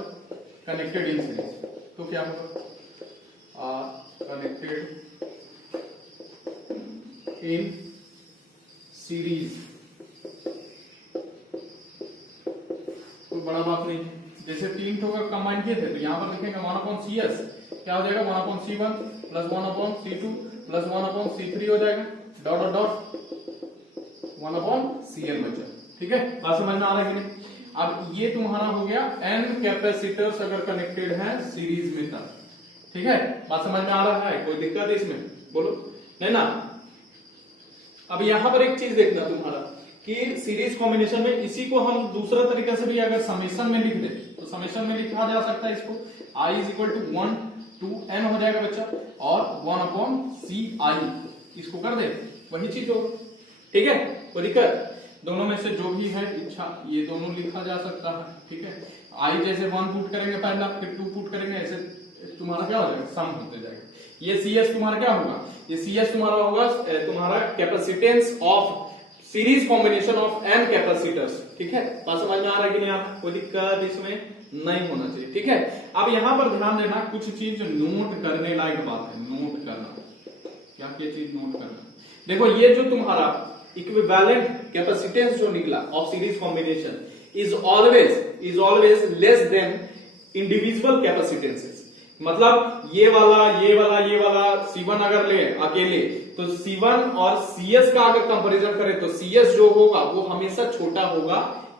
connected in series, तो क्या होगा, आर कनेक्टेड इन सीरीज, कोई बड़ा बात नहीं, जैसे 3 ठो का कंबाइन किए थे तो यहां पर लिखेंगे 1 अपॉन CS, क्या हो जाएगा 1 upon C1 plus 1 upon C2 plus 1 upon C3 हो जाएगा, डॉट डॉट 1 अपॉन CN बचा, ठीक है, बात समझ में आ रहा है कि नहीं? अब ये तुम्हारा हो गया n कैपेसिटर्स अगर कनेक्टेड है सीरीज में तब, ठीक है। बात समझ में आ रहा है, कोई दिक्कत है इसमें, बोलो नहीं ना। अब यहां पर एक चीज देखना तुम्हारा कि सीरीज कॉम्बिनेशन में इसी को हम दूसरा तरीके से भी अगर समेशन में लिख दे तो समेशन में लिखा जा सकता है इसको, I is equal to 1 to n हो जाएगा बच्चा, और 1/ci इसको कर दे, वही चीज हो, ठीक है। कोई दिक्कत, दोनों में से जो भी है इच्छा ये दोनों लिखा जा सकता है, ठीक है। I जैसे 1 पुट करेंगे पहला, फिर 2 पुट करेंगे, ऐसे तुम्हारा क्या हो जाएगा, सम होते जाएगा। ये CS तुम्हारा क्या होगा, ये CS तुम्हारा होगा तुम्हारा capacitance of series combination of n capacitors, ठीक है। बात समझ में आ रहा है कि नहीं आ रहा, कोई दिक्कत इसमें नहीं होना चाहिए, ठीक है। अब यहां पर ध्यान देना, कुछ चीज नोट करने लायक बात है, नोट करना, क्या क्या चीज नोट करना। देखो ये जो तुम्हारा इक्विवेलेंट कैपेसिटेंस जो निकला of series combination is always less than individual capacitances. मतलब ये वाला C1 अगर ले अकेले तो C1 और CS का अगर कंपैरिजन करें तो CS जो होगा वो हमेशा छोटा होगा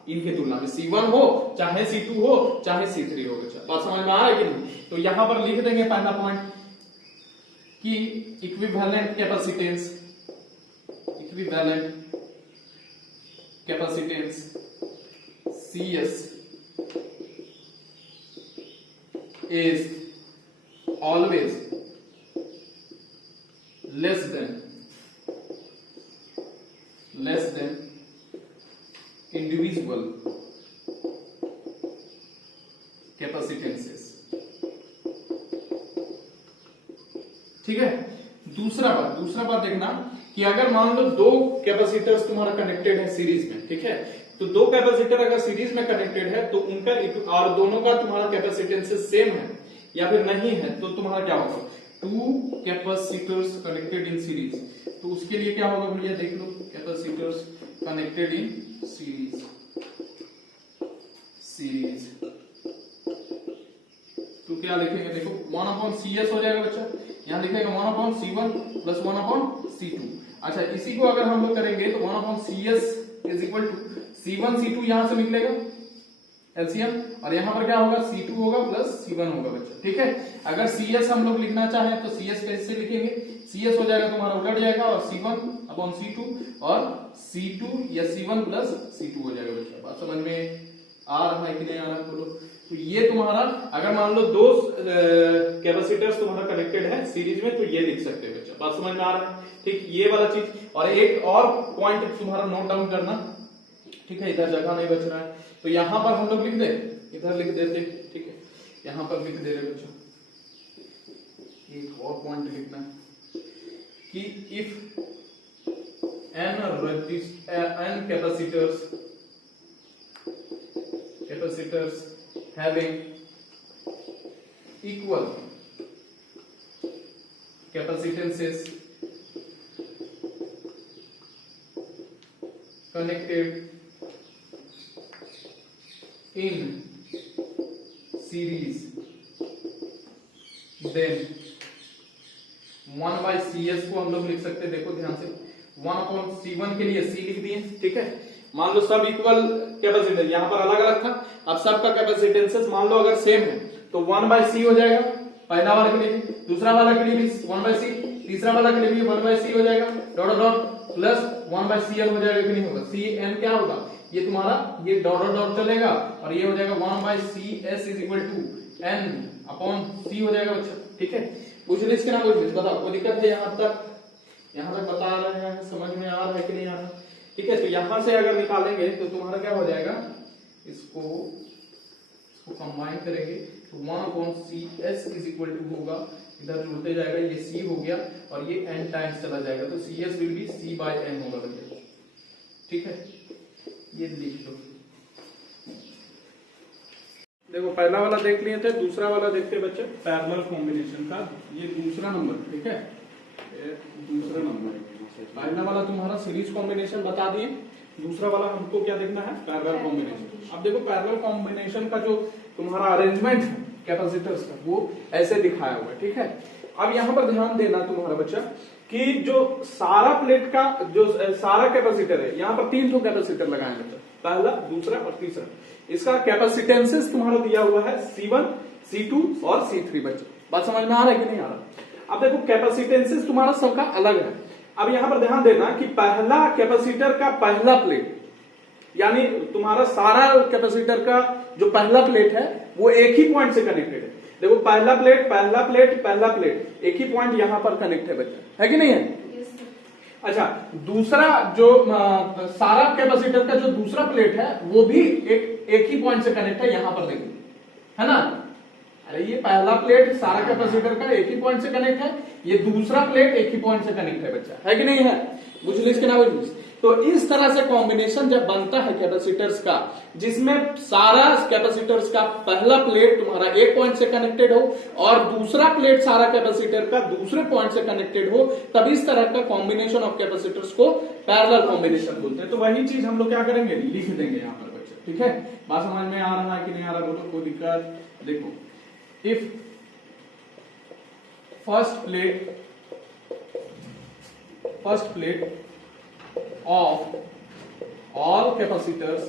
इनके तुलना में, C1 हो चाहे C2 हो चाहे C3 हो। बात समझ में आ रहा है कि नहीं। तो यहां पर लिख देंगे पहला पॉइंट कि equivalent capacitance CS is always less than individual capacitances, ठीक है। दूसरा बात देखना कि अगर मान लो दो कैपेसिटर्स तुम्हारा कनेक्टेड है सीरीज में, ठीक है। तो दो कैपेसिटर अगर सीरीज में कनेक्टेड है तो उनका और दोनों का तुम्हारा कैपेसिटेंसेस सेम है या फिर नहीं है तो तुम्हारा क्या होगा, 2 कैपेसिटर्स कनेक्टेड इन सीरीज। तो उसके लिए क्या होगा भैया, देख लो, कैपेसिटर्स कनेक्टेड इन सीरीज तो क्या लिखेंगे, देखो 1/CS हो जाएगा बच्चा, यहां लिखेगा 1/C1 प्लस 1/C2। अच्छा, इसी को अगर हम लोग करेंगे तो 1/CS is equal to C1 C2 यहां से निकलेगा एलसीएम, और यहां पर क्या होगा, C2 होगा प्लस C1 होगा बच्चा, ठीक है। अगर CS हम लोग लिखना चाहें तो CS कैसे लिखेंगे, CS हो जाएगा तुम्हारा उलट जाएगा और C1/C2 और C2 या C1 प्लस C2 हो जाएगा बच्चा। बात समझ में आ रहा है कि नहीं आ रहा है, बोलो। तो ये तुम्हारा अगर मान लो दो कैपेसिटर्स तुम्हारा कनेक्टेड है सीरीज में तो ये लिख सकते हैं बच्चा। बात समझ में आ रहा है, ठीक, ये वाला चीज। और एक और पॉइंट तुम्हारा नोट डाउन करना, ठीक है, इधर जगह नहीं बच रहा है तो यहां पर हम लोग लिख दे, इधर लिख देते, ठीक है, यहां पर लिख दे रहे बच्चों। एक और पॉइंट लिखना है कि if n capacitors having equal capacitances connected in series then 1/CS को हम लोग लिख सकते हैं, देखो ध्यान से, 1/C1 के लिए C लिख दिए, ठीक है। मान लो सब इक्वल कैपेसिटेंस, यहां पर अलग अलग था, अब सबका कैपेसिटेंसेस मान लो अगर सेम है तो 1/C हो जाएगा पहला वाला के लिए, दूसरा वाला के लिए भी 1/C, तीसरा वाला के लिए भी 1/C हो जाएगा, डॉट डॉट प्लस 1/CL हो जाएगा कि नहीं होगा, CN क्या होगा, ये तुम्हारा ये डॉट डॉट चलेगा और ये हो जाएगा 1/CS is equal to N/C हो जाएगा बच्चा, ठीक है। पूछ लीजिए कि ना पूछ लीजिए, बताओ कोई दिक्कत है यहां तक बता रहे हैं, समझ में आ रहा है कि नहीं आ रहा, ठीक है। तो यहां से अगर निकालेंगे तो तुम्हारा क्या हो जाएगा, इसको कंबाइन करेंगे तो 1/CS इज इक्वल टू होगा, इधर जुड़ते जाएगा, ये C हो गया और ये N टाइम्स चला जाएगा तो CS विल बी C/N होगा बच्चा, ठीक है। ये लिख लो। देखो पहला वाला देख लिए थे, दूसरा वाला देखते बच्चे, पैरेलल कॉम्बिनेशन का ये दूसरा नंबर, ठीक है, दूसरा नंबर। पहला वाला तुम्हारा सीरीज कॉम्बिनेशन बता दिए, दूसरा वाला हमको क्या देखना है, पैरेलल कॉम्बिनेशन। अब देखो पैरेलल कॉम्बिनेशन का जो तुम्हारा अरेंजमेंट है कैपेसिटर्स का वो ऐसे दिखाया हुआ है, ठीक है। अब यहां पर ध्यान देना तुम्हारा बच्चा कि जो सारा प्लेट का जो सारा कैपेसिटर है, यहां पर 3 कैपेसिटर लगाए बच्चा, पहला, दूसरा और तीसरा। इसका कैपेसिटेंसेस तुम्हारा दिया हुआ है C1, C2 और C3 बच्चों। बात समझ में आ रहा है कि नहीं आ रहा? अब देखो कैपेसिटेंसेस तुम्हारा सबका अलग है। अब यहां पर ध्यान देना कि पहला कैपेसिटर का पहला प्लेट, यानी तुम्हारा सारा कैपेसिटर का जो पहला प्लेट है वो एक ही पॉइंट से कनेक्टेड है। देखो पहला प्लेट, पहला प्लेट, पहला प्लेट, एक ही पॉइंट यहां पर कनेक्ट है बच्चा, है कि नहीं है? अच्छा, दूसरा जो सारा कैपेसिटर का जो दूसरा प्लेट है वो भी एक ही पॉइंट से कनेक्ट है, यहां पर देखो, है ना? अरे ये पहला प्लेट सारा कैपेसिटर का एक ही पॉइंट से कनेक्ट है, ये दूसरा प्लेट एक ही पॉइंट से कनेक्ट है बच्चा, है कि नहीं है? बुझलिस के ना बुझलिस? तो इस तरह से कॉम्बिनेशन जब बनता है कैपेसिटर्स का, जिसमें सारा कैपेसिटर्स का पहला प्लेट तुम्हारा एक पॉइंट से कनेक्टेड हो और दूसरा प्लेट सारा कैपेसिटर का दूसरे पॉइंट से कनेक्टेड हो, तब इस तरह का कॉम्बिनेशन ऑफ कैपेसिटर्स को पैरेलल कॉम्बिनेशन बोलते हैं। तो वही चीज हम लोग क्या करेंगे, लिख देंगे यहाँ पर बच्चे, ठीक है? बात समझ में आ रहा है कि नहीं आ रहा? बोलो, कोई दिक्कत? देखो, if first plate of all capacitors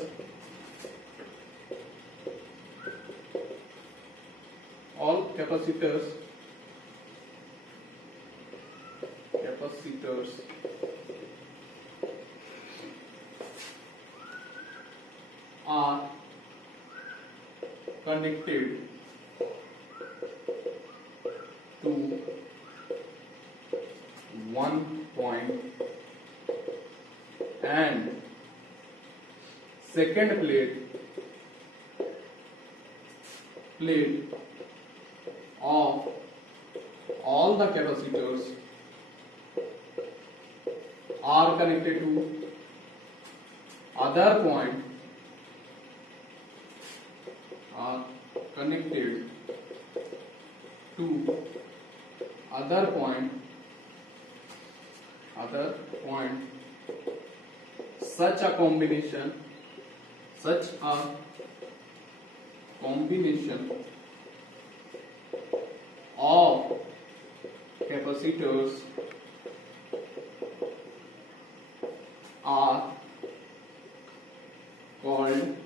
are connected to one point and second plate of all the capacitors are connected to other point such a combination of capacitors are called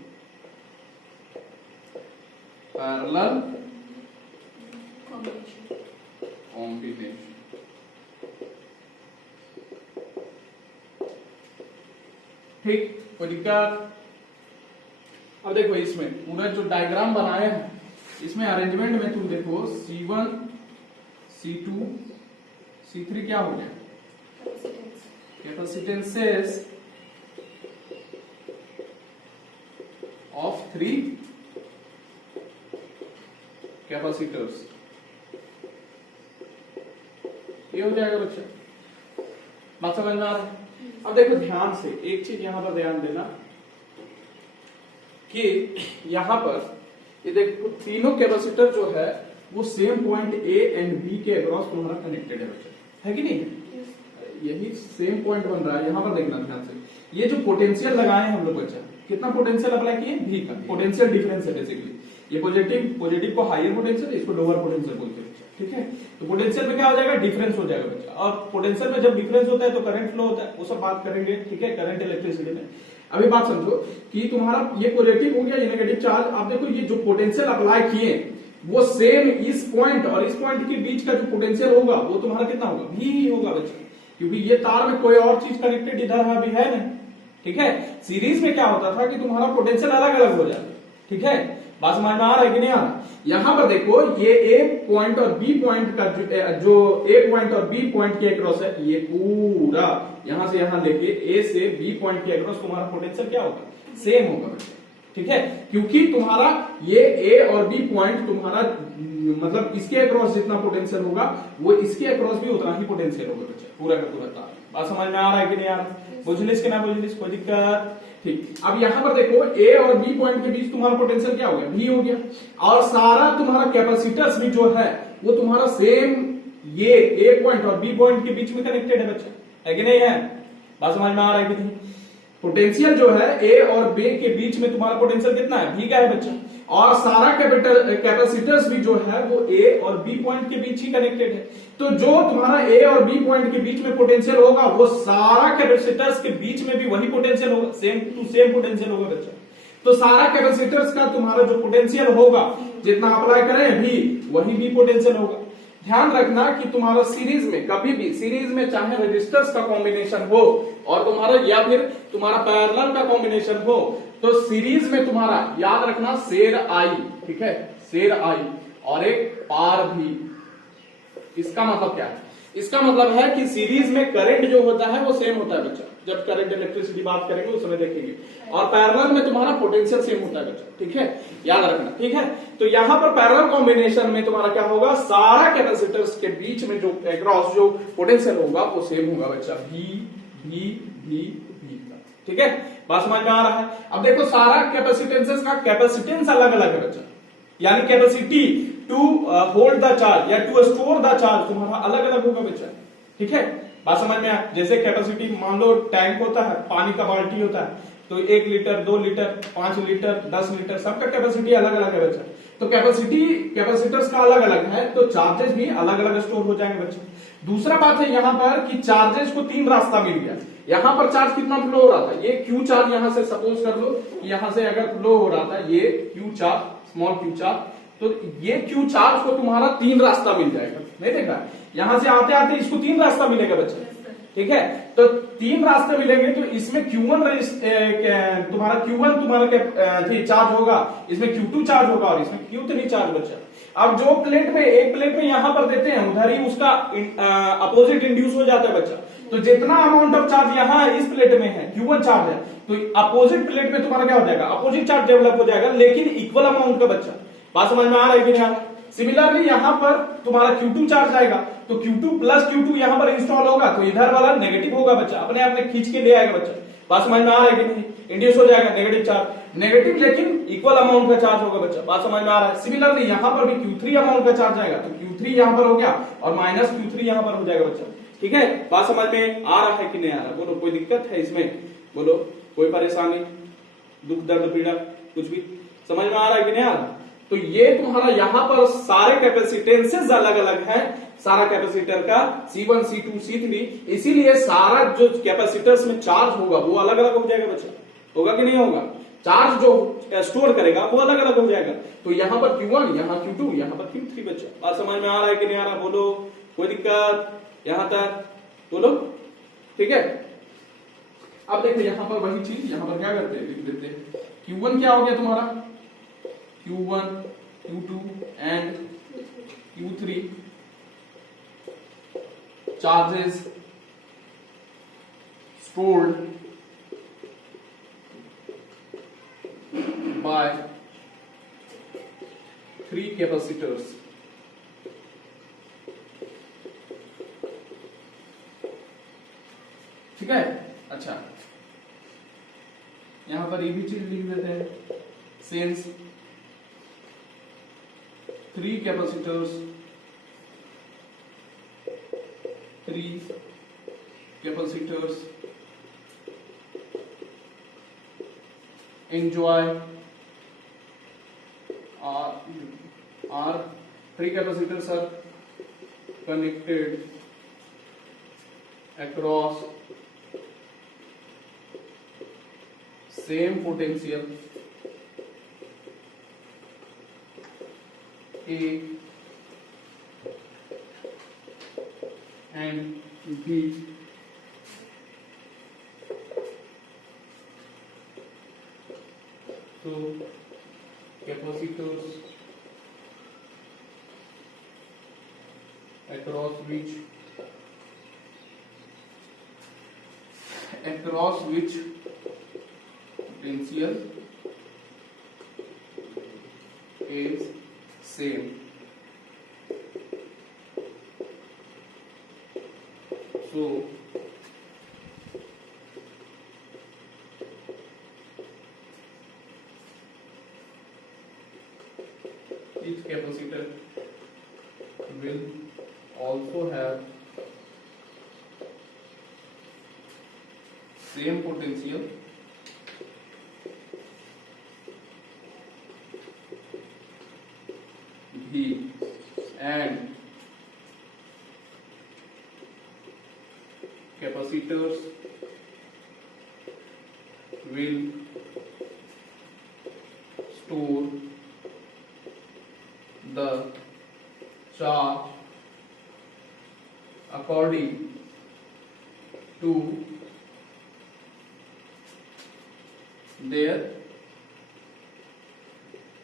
parallel combination। ठीक, कोई दिक्कत? अब देखो इसमें पूरा जो diagram बनाया है, इसमें अरेंजमेंट में तुम देखो C1, C2, C3 क्या हो गया? कैपेसिटेंसेस ऑफ 3 कैपेसिटर्स, ये हो जाएगा बच्चा। बात समझ में आ रहा है? अब देखो ध्यान से एक चीज यहां पर ध्यान देना कि यहां पर ये देखो तीनों कैपेसिटर जो है वो same point A and B के अक्रॉस तुम्हारा कनेक्टेड है बच्चा, है कि नहीं? यही सेम पॉइंट बन रहा है। यहां पर देखना ध्यान से, ये जो पोटेंशियल लगाए हैं हम लोग बच्चा, कितना पोटेंशियल अप्लाई किए? भी का पोटेंशियल डिफरेंस है बेसिकली। ये पॉजिटिव को हायर पोटेंशियल, इसको लोअर पोटेंशियल बोलते हैं, ठीक है? तो पोटेंशियल में क्या हो जाएगा? डिफरेंस हो जाएगा बच्चा। और पोटेंशियल में जब डिफरेंस होता है तो करंट फ्लो होता है, वो सब बात करेंगे, ठीक है? करंट इलेक्ट्रिसिटी में। अभी बात समझो कि तुम्हारा ये पॉजिटिव हो गया, ये नेगेटिव चार्ज। आप देखो ये जो पोटेंशियल अप्लाई किए वो सेम इस पॉइंट और इस पॉइंट के बीच का जो पोटेंशियल होगा वो तुम्हारा कितना होगा? भी ही होगा बच्चा, क्योंकि ये तार में कोई और चीज कनेक्टेड इधर अभी है नहीं, ठीक है? सीरीज में क्या होता था कि तुम्हारा पोटेंशियल अलग अलग हो जाता, ठीक है? बात समझ में आ रहा है कि नहीं आ रहा? यहां पर देखो ये ए पॉइंट और बी पॉइंट का जो ए पॉइंट और बी पॉइंट के अक्रॉस है, ये पूरा यहां से यहां लेके ए से बी पॉइंट के अक्रॉस तुम्हारा पोटेंशियल क्या होगा? सेम होगा, ठीक है? क्योंकि तुम्हारा ये ए और बी पॉइंट तुम्हारा मतलब इसके अक्रॉस जितना पोटेंशियल होगा वो इसके अक्रॉस भी उतना ही पोटेंशियल होगा बच्चा, पूरा का पूरा तार। बात समझ में आ रहा है कि नहीं आ रहा? बुझलिस कि ना बुझलिस? कोई दिक्कत? ठीक, अब यहां पर देखो ए और बी पॉइंट के बीच तुम्हारा पोटेंशियल क्या हो गया? भी हो गया। और सारा तुम्हारा कैपेसिटर्स भी जो है वो तुम्हारा सेम ये ए पॉइंट और बी पॉइंट के बीच में कनेक्टेड है बच्चा, है कि नहीं है? बात समझ में आ रहा है कि नहीं? पोटेंशियल जो है ए और बी के बीच में तुम्हारा पोटेंशियल कितना है, v का है बच्चा। और सारा कैपेसिटर्स भी जो है वो ए और बी पॉइंट के बीच ही कनेक्टेड है। तो जो तुम्हारा ए और बी पॉइंट के बीच में पोटेंशियल होगा वो सारा कैपेसिटर्स के बीच में भी वही पोटेंशियल होगा, सेम टू सेम पोटेंशियल होगा बच्चा। तो सारा कैपेसिटर्स का तुम्हारा जो पोटेंशियल होगा जितना अप्लाई करें भी वही भी पोटेंशियल होगा। ध्यान रखना कि तुम्हारा सीरीज में कभी भी, सीरीज में चाहे रेजिस्टर्स का कॉम्बिनेशन हो और तुम्हारा या फिर तुम्हारा पैरेलल का कॉम्बिनेशन हो, तो सीरीज में तुम्हारा याद रखना शेर आई, ठीक है, शेर आई और एक पार भी। इसका मतलब क्या है, इसका मतलब है कि सीरीज में करंट जो होता है वो सेम होता है बच्चा, जब करंट इलेक्ट्रिसिटी बात करेंगे उस समय देखेंगे। और पैरेलल में तुम्हारा पोटेंशियल सेम होता है बच्चा, ठीक है, याद रखना, ठीक है। तो यहां पर पैरेलल कॉम्बिनेशन में तुम्हारा क्या होगा, सारा कैपेसिटर्स के बीच में जो अक्रॉस जो पोटेंशियल होगा वो सेम होगा बच्चा, V V V V, ठीक है, बात समझ में आ रहा है। अब देखो सारा कैपेसिटेंसेस का कैपेसिटेंस अलग अलग है बच्चा, यानी capacity to hold the charge या टू स्टोर द चार्ज तुम्हारा अलग अलग होगा बच्चा, ठीक है, बात समझ में आ। जैसे कैपेसिटी मान लो टैंक होता है, पानी का बाल्टी होता है, तो 1 लीटर 2 लीटर 5 लीटर 10 लीटर सबका कैपेसिटी अलग अलग है बच्चा। तो कैपेसिटर्स का अलग अलग है तो चार्जेस भी अलग अलग स्टोर हो जाएंगे बच्चा। दूसरा बात है यहाँ पर कि चार्जेस को 3 रास्ता मिल गया। यहाँ पर चार्ज कितना फ्लो हो रहा था, ये क्यू चार्ज, यहां से सपोज कर लो यहां से अगर फ्लो हो रहा था ये Q charge, small Q charge, तो ये क्यू चार्ज को तुम्हारा 3 रास्ता मिल जाएगा, नहीं देखा, यहां से आते आते इसको 3 रास्ता मिलेगा बच्चा, ठीक है। तो 3 रास्ते मिलेंगे तो इसमें Q1 तुम्हारा Q1 तुम्हारा चार्ज होगा, इसमें Q2 चार्ज होगा और इसमें Q3 चार्ज बच्चा। अब जो प्लेट में एक प्लेट में यहां पर देते हैं उधर ही उसका अपोजिट इंड्यूस हो जाता है बच्चा। तो जितना अमाउंट ऑफ चार्ज यहां इस प्लेट में है Q1 चार्ज है, तो अपोजिट प्लेट में तुम्हारा क्या हो जाएगा, अपोजिट चार्ज डेवलप हो जाएगा, लेकिन इक्वल अमाउंट का बच्चा। बात समझ में आ रहा है कि नहीं आ रहा। सिमिलरली यहां पर तुम्हारा Q2 चार्ज आएगा, तो Q2 प्लस Q2 यहां पर इंस्टॉल होगा, तो इधर वाला नेगेटिव होगा बच्चा, अपने आप में खींच के ले आएगा बच्चा। बात समझ में आ रहा है कि नहीं, इंड्यूस हो जाएगा नेगेटिव चार्ज, नेगेटिव लेकिन इक्वल अमाउंट का चार्ज होगा बच्चा। बात समझ में आ रहा है। सिमिलरली यहां पर भी Q3 अमाउंट का चार्ज आएगा, तो Q3 यहां पर हो गया और माइनस Q3 यहां पर हो जाएगा बच्चा, ठीक है। बात समझ में आ रहा है कि नहीं आ रहा, बोलो कोई दिक्कत है इसमें, बोलो कोई परेशानी, दुख दर्द पीड़ा कुछ भी समझ में आ रहा है कि नहीं आ रहा। तो ये तुम्हारा यहां पर सारे कैपेसिटेंसेस अलग अलग है, सारा कैपेसिटर का C1 C2 C3, इसीलिए सारा जो कैपेसिटर्स में चार्ज होगा वो अलग अलग हो जाएगा बच्चा, होगा कि नहीं होगा, चार्ज जो स्टोर करेगा वो अलग अलग हो जाएगा। तो यहां पर Q1 यहां Q2 यहां पर Q3 बच्चा। बात समझ में आ रहा है कि नहीं आ रहा, बोलो कोई दिक्कत यहां तक, बोलो, ठीक है। अब देखो यहां पर वही चीज यहां पर क्या करते हैं, लिख देते हैं Q1 क्या हो गया तुम्हारा, Q1 Q2 and Q3 charges stored by 3 capacitors, ठीक है। अच्छा यहां पर ये भी चीज लिख देते हैं, since 3 capacitors enjoy are 3 capacitors are connected across same potential A and B, so capacitors across which potential is same, so each capacitor will also have same potential V and capacitors will store the charge according to their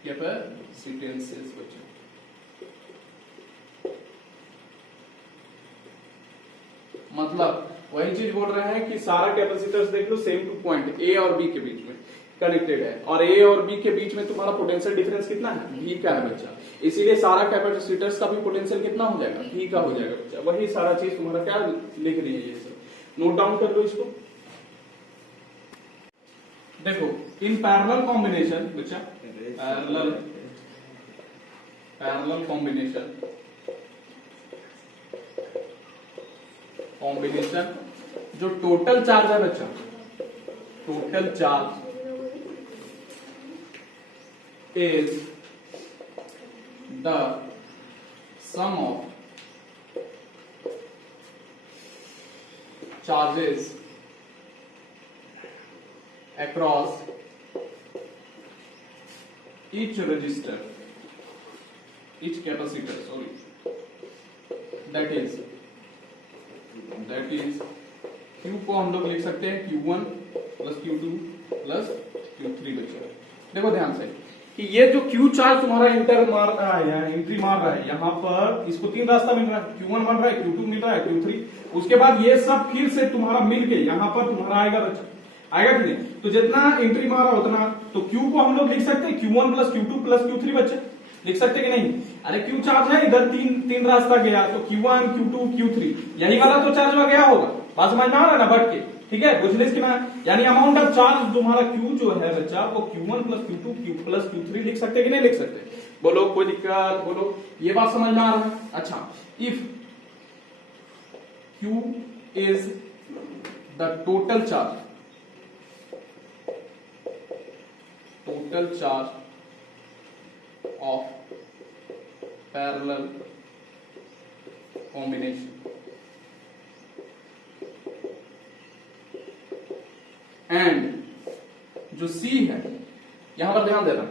capacitances बच्चे। मतलब वही चीज बोल रहे हैं कि सारा capacitors देख लो सेम टू पॉइंट ए और बी के बीच में कनेक्टेड है, और ए और बी के बीच में तुम्हारा पोटेंशियल डिफरेंस कितना है, V का है बच्चा। इसीलिए सारा कैपेसिटर्स का भी पोटेंशियल कितना हो जाएगा, V का हो जाएगा बच्चा। वही सारा चीज तुम्हारा क्या लिख रही है, ये सब नोट डाउन कर लो इसको। देखो इन पैरेलल कॉम्बिनेशन बच्चा, पैरेलल कॉम्बिनेशन जो टोटल चार्ज है बच्चा, total charge is the sum of charges across each resistor, each capacitor, sorry, that is Q को हम लोग लिख सकते हैं Q1 plus Q2 plus Q3 बच्चा। देखो ध्यान से कि ये जो Q चार्ज तुम्हारा एंट्री मार रहा है यहाँ पर, इसको तीन रास्ता मिल रहा है, Q1 बन रहा है, Q2 मिल रहा है, Q3, उसके बाद ये सब फिर से तुम्हारा मिलके यहाँ पर तुम्हारा आएगा बच्चा, आएगा कि नहीं। तो जितना एंट्री मारा उतना, तो Q को हम लोग लिख सकते हैं Q1 plus Q2 plus Q3 बच्चे, लिख सकते कि नहीं। अरे Q चार्ज है, इधर तीन रास्ता गया, तो Q1 Q2 Q3 यही वाला तो चार्ज में गया होगा, बात समझ में आ रहा है ना बढ़ के, ठीक है। बुझलिस कि ना, यानी अमाउंट ऑफ चार्ज तुम्हारा Q जो है बच्चा वो Q1 plus Q2 Q plus Q3 लिख सकते कि नहीं लिख सकते, बोलो कोई दिक्कत, बोलो ये बात समझ में आ रहा है। अच्छा, if Q is the total charge of parallel combination and जो C है, यहां पर ध्यान देना।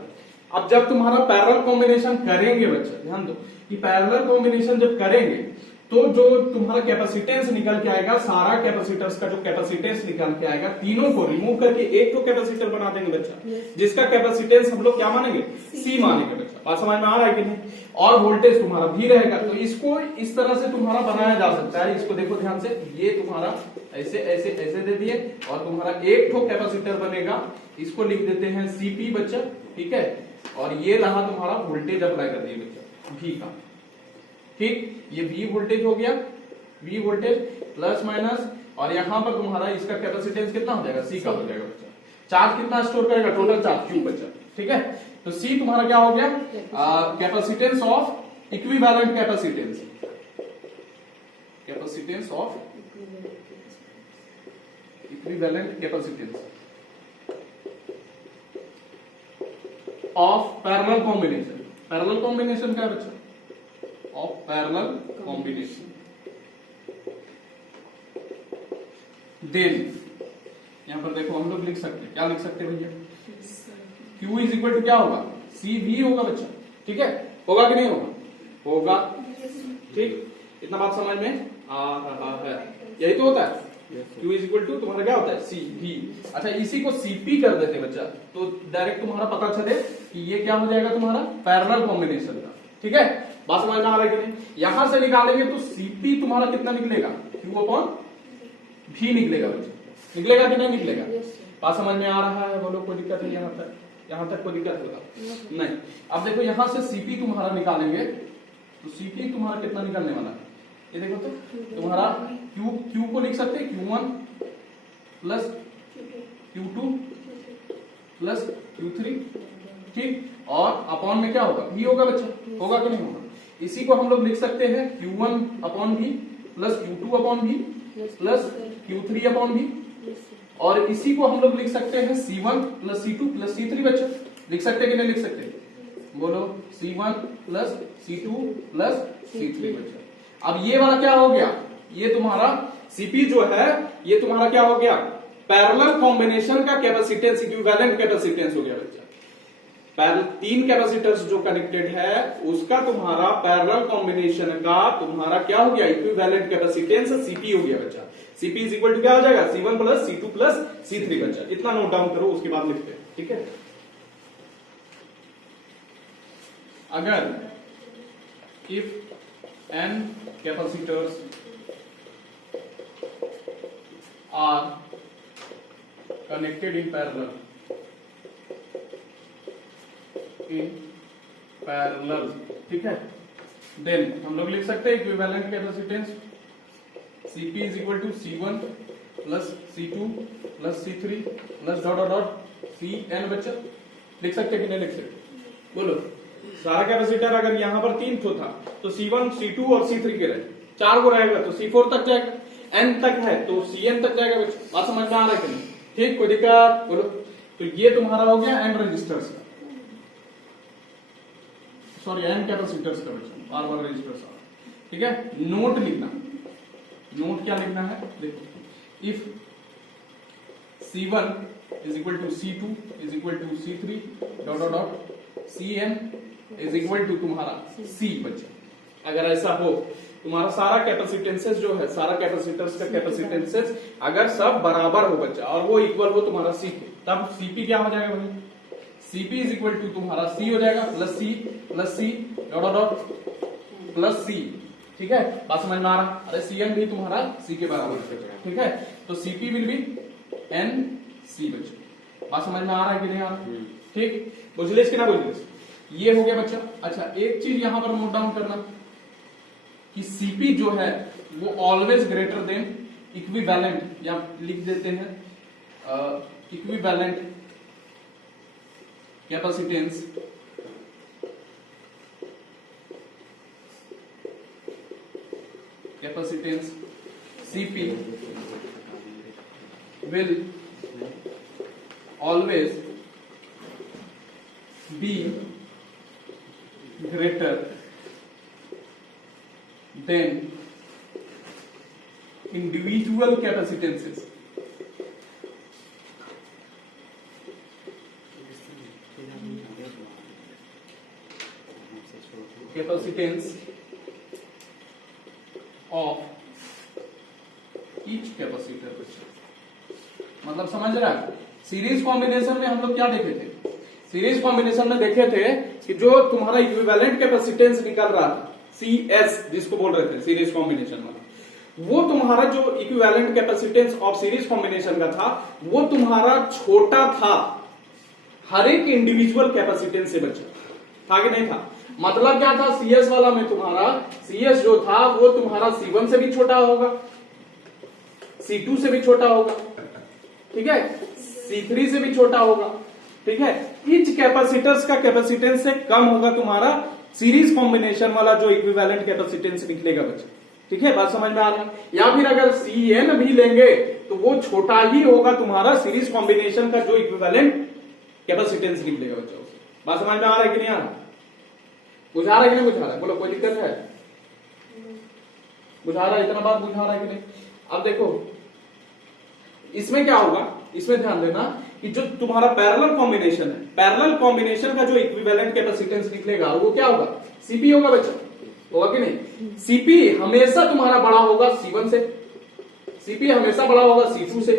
अब जब तुम्हारा पैरेलल कॉम्बिनेशन करेंगे बच्चा, ध्यान दो कि पैरेलल कॉम्बिनेशन जब करेंगे तो जो तुम्हारा कैपेसिटेंस निकल के आएगा, सारा कैपेसिटर्स का जो कैपेसिटेंस निकल के आएगा, तीनों को रिमूव करके एक तो कैपेसिटर बना देंगे बच्चा, जिसका कैपेसिटेंस हम लोग क्या मानेंगे, C मानेंगे बच्चा। बात समझ में आ रहा है कि नहीं। और वोल्टेज तुम्हारा V रहेगा, तो इसको इस तरह से तुम्हारा बनाया जा सकता है। इसको देखो ध्यान से, ये तुम्हारा ऐसे ऐसे ऐसे दे दिए, और तुम्हारा एक ठो कैपेसिटर बनेगा, इसको लिख देते हैं CP बच्चा, ठीक है। और ये रहा तुम्हारा वोल्टेज अप्लाई कर दिए बच्चा V का, ठीक। ये V वोल्टेज हो गया, V वोल्टेज प्लस माइनस, और यहां पर तुम्हारा इसका कैपेसिटेंस कितना हो जाएगा, C का हो जाएगा बच्चा। चार्ज कितना स्टोर करेगा, टोटल चार्ज Q बच्चा, ठीक है। तो C तुम्हारा क्या हो गया, capacitance of equivalent capacitance, capacitance of equivalent capacitance of parallel combination. Parallel combination क्या है बच्चा, ऑफ पैरेलल कॉम्बिनेशन। देन यहां पर देखो हम लोग लिख सकते हैं, क्या लिख सकते हैं भैया, Q इज इक्वल टू क्या होगा, CV होगा बच्चा, ठीक है। होगा कि नहीं होगा, होगा, ठीक। इतना बात समझ में आ रहा है, यही तो होता है। Q इज इक्वल टू तुम्हारा क्या होता है, CV। अच्छा, इसी को CP कर देते बच्चा, तो डायरेक्ट तुम्हारा पता चले कि ये क्या हो जाएगा तुम्हारा पैरेलल कॉम्बिनेशन का, ठीक है। बात समझ में आ रहा है कि नहीं। यहां से निकालेंगे तो CP तुम्हारा कितना निकलेगा, Q अपॉन V निकलेगा बच्चा, निकलेगा कि नहीं निकलेगा। बात समझ में आ रहा है, बोलो कोई दिक्कत है यहां तक कोई दिक्कत होगा नहीं। अब देखो यहां से CP तुम्हारा निकालेंगे, तो CP तुम्हारा कितना निकलने वाला है, ये देखो तो तुम्हारा Q को लिख सकते हैं Q1 plus Q2 plus Q3, ठीक। और अपॉन में क्या होगा, V होगा बच्चा, होगा कि नहीं होगा। इसी को हम लोग लिख सकते हैं Q1 upon V plus Q2 upon V plus Q3 upon V, और इसी को हम लोग लिख सकते हैं C1 plus C2 plus C3 बच्चा, लिख सकते कि नहीं लिख सकते, बोलो C1 plus C2 plus C3 बचा। अब ये वाला क्या हो गया, ये तुम्हारा Cp जो है ये तुम्हारा क्या हो गया, पैरेलल कॉम्बिनेशन का कैपेसिटेंस, इक्विवेलेंट कैपेसिटेंस हो गया बच्चा। तीन कैपेसिटर्स जो कनेक्टेड है उसका तुम्हारा पैरेलल कॉम्बिनेशन का तुम्हारा क्या हो गया, इक्विवेलेंट कैपेसिटेंस Cp हो गया बच्चा। Cp इज इक्वल टू क्या हो जाएगा, C1 plus C2 plus C3 बच्चा। इतना नोट डाउन करो, उसके बाद लिखते हैं, ठीक है। अगर if n capacitors are connected in parallel, ठीक है, देन हम लोग लिख सकते हैं equivalent capacitance Cp is equal to C1 plus C2 plus C3 plus dot dot dot Cn बच्चा। लिख सकते कि नहीं लिख सकते, बोलो। सारा कैपेसिटर अगर यहां पर 3 ठो था तो C1 C2 और C3 के रहे, 4 को रहेगा तो C4 तक जाएगा, n तक है तो Cn तक जाएगा बच्चा। बात समझ में आ रहा है कि नहीं, ठीक, कोई दिक्कत, बोलो। तो ये तुम्हारा हो गया n रेजिस्टर्स का, सॉरी n कैपेसिटर्स का बच्चा, बार बार रेजिस्टर्स आ, ठीक है। नोट लिखना, नोट क्या लिखना है, देखो, if C1 is equal to C2 is equal to C3 dot dot dot Cn is equal to तुम्हारा C बच्चा। अगर ऐसा हो तुम्हारा सारा कैपेसिटेंसेस जो है, सारा कैपेसिटर्स का कैपेसिटेंसेस अगर सब बराबर हो बच्चा और वो इक्वल हो तुम्हारा C के, तब Cp क्या हो जाएगा भाई, Cp इज इक्वल टू तुम्हारा C हो जाएगा plus C dot dot plus C, ठीक है। बात समझ में आ रहा, अरे Cn भी तुम्हारा C के बराबर, ठीक है। तो Cp विल बी Nc बच्चा। बात समझ में आ रहा है कि नहीं आ रहा, ठीक, बुझलिस कि ना बुझलिस, ये हो गया बच्चा। अच्छा, एक चीज यहां पर नोट डाउन करना कि Cp जो है वो ऑलवेज ग्रेटर देन इक्विवेलेंट, या लिख देते हैं equivalent capacitance Cp will always be greater than individual capacitances. Capacitance of each capacitor. मतलब समझ रहा है, सीरीज कॉम्बिनेशन में हम लोग क्या देखे थे, सीरीज कॉम्बिनेशन में देखे थे कि जो तुम्हारा इक्विवेलेंट कैपेसिटेंस निकल रहा था CS जिसको बोल रहे थे सीरीज कॉम्बिनेशन में, वो तुम्हारा जो equivalent capacitance of series combination का था वो तुम्हारा छोटा था हर एक इंडिविजुअल कैपेसिटेंस से बचा था कि नहीं था। मतलब क्या था, CS वाला में तुम्हारा CS जो था वो तुम्हारा C1 से भी छोटा होगा, C2 से भी छोटा होगा, ठीक है, C3 से भी छोटा होगा, ठीक है। ईच कैपेसिटर्स का कैपेसिटेंस से कम होगा तुम्हारा सीरीज कॉम्बिनेशन वाला जो इक्विवेलेंट कैपेसिटेंस निकलेगा बच्चे, ठीक है। बात समझ में आ रहा है। या फिर अगर Cn भी लेंगे तो वो छोटा ही होगा तुम्हारा सीरीज कॉम्बिनेशन का जो इक्विवेलेंट कैपेसिटेंस निकलेगा बच्चों। बात समझ में आ रहा है कि नहीं आ रहा, बुझा रहा है कि नहीं बुझा रहा है, बोलो कोई दिक्कत है, बुझा रहा है, इतना बात बुझा रहा है कि नहीं। अब देखो इसमें क्या होगा, इसमें ध्यान देना कि जो तुम्हारा पैरेलल कॉम्बिनेशन है, पैरेलल कॉम्बिनेशन का जो इक्विवेलेंट कैपेसिटेंस निकलेगा वो क्या होगा, Cp होगा बच्चा, होगा कि नहीं। Cp हमेशा तुम्हारा बड़ा होगा C1 से, Cp हमेशा बड़ा होगा C2 से,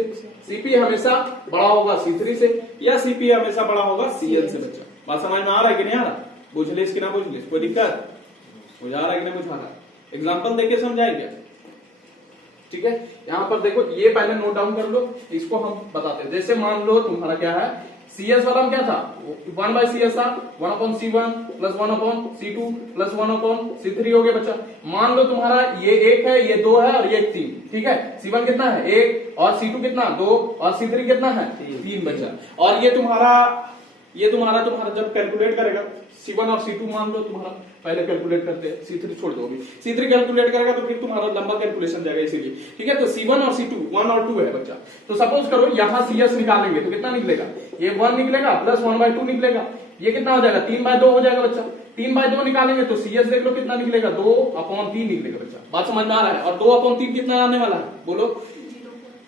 Cp हमेशा बड़ा होगा C3 से, या Cp हमेशा बड़ा होगा Cn से बच्चा। बात समझ में आ रहा है कि नहीं आ रहा, बुझलिस कि ना बुझलिस, कोई दिक्कत, बुझा रहा है कि नहीं बुझा रहा, एग्जाम्पल देके समझाए क्या, ठीक है। यहां पर देखो ये पहले नोट डाउन कर लो, इसको हम बताते हैं। जैसे मान लो तुम्हारा क्या है, CS वाला में क्या था, 1/CS था, 1/C1 plus 1/C2 plus 1/C3 हो गया बच्चा। मान लो तुम्हारा ये 1 है, ये 2 है और ये 3, ठीक है। C1 कितना है 1 और C2 कितना 2 और C3 कितना है 3 बच्चा। और ये तुम्हारा जब कैलकुलेट करेगा C1 और C2 मान लो तुम्हारा, पहले कैलकुलेट करते हैं, C3 छोड़ दो अभी, C3 कैलकुलेट करेगा तो फिर तुम्हारा लंबा कैलकुलेशन जाएगा इसीलिए, ठीक है। तो C1 और C2 1 और 2 है बच्चा। तो सपोज करो यहां CS निकालेंगे तो कितना निकलेगा, ये 1 निकलेगा प्लस 1/2 निकलेगा, ये कितना हो जाएगा 3/2 हो जाएगा बच्चा। 3/2 निकालेंगे तो CS देख लो कितना निकलेगा 2/3 निकलेगा बच्चा। बात समझ में आ रहा है? और 2/3 कितना आने वाला है बोलो?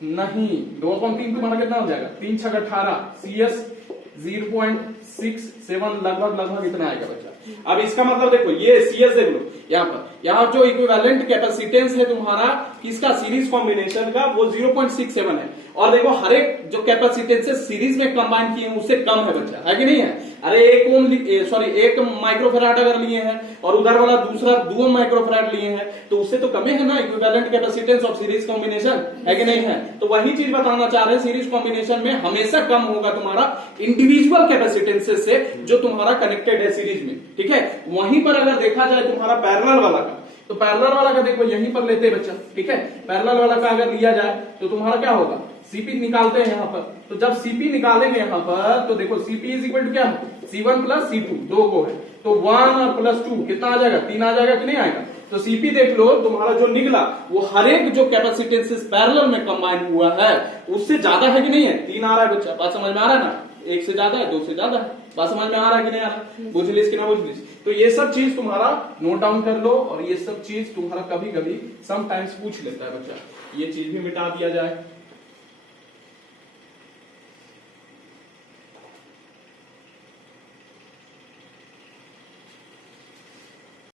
नहीं, 2/3 तुम्हारा कितना हो जाएगा 3 6 18, CS 0.67 लगभग इतना आएगा बच्चा। अब इसका मतलब देखो ये CS देख लो यहाँ जो इक्विवेलेंट कैपेसिटेंस है तुम्हारा किसका सीरीज कॉम्बिनेशन का वो 0.67 है। और देखो हर एक जो कैपेसिटेंस सीरीज में कंबाइन किए हैं उससे कम है बच्चा, है कि नहीं है? अरे 1 माइक्रोफेराड अगर लिए हैं और उधर वाला दूसरा 2 माइक्रोफेराड लिए हैं तो उससे तो कम है ना equivalent capacitance of series combination, है कि नहीं है? तो वही चीज बताना चाह रहे हैं, सीरीज कॉम्बिनेशन में हमेशा कम होगा तुम्हारा इंडिविजुअल कैपेसिटेंसेस से जो तुम्हारा कनेक्टेड है सीरीज में, ठीक है? वहीं पर अगर देखा जाए तुम्हारा पैरेलल वाला का, तो पैरेलल वाला का देखो यहीं पर लेते हैं बच्चा, ठीक है? पैरेलल वाला का अगर लिया जाए तो तुम्हारा क्या होगा CP निकालते हैं यहाँ पर। तो जब CP निकालेंगे यहाँ पर तो देखो CP इज इक्वल टू क्या है C1 प्लस C2, 2 को है तो 1 और प्लस 2 कितना आ जाएगा 3 आ जाएगा कि नहीं आएगा? तो CP देख लो तुम्हारा जो निकला वो हर एक जो कैपेसिटेंसेस पैरेलल में कंबाइन हुआ है उससे ज्यादा है कि नहीं है? 3 आ रहा है बच्चा। बात समझ में आ रहा है ना? 1 से ज्यादा है 2 से ज्यादा है। बात समझ में आ रहा है कि नहीं आ रहा? बुझलिस कि ना बुझलिस? तो ये सब चीज तुम्हारा नोट डाउन कर लो और ये सब चीज तुम्हारा कभी कभी समटाइम्स पूछ लेता है बच्चा, ये चीज भी मिटा दिया जाए।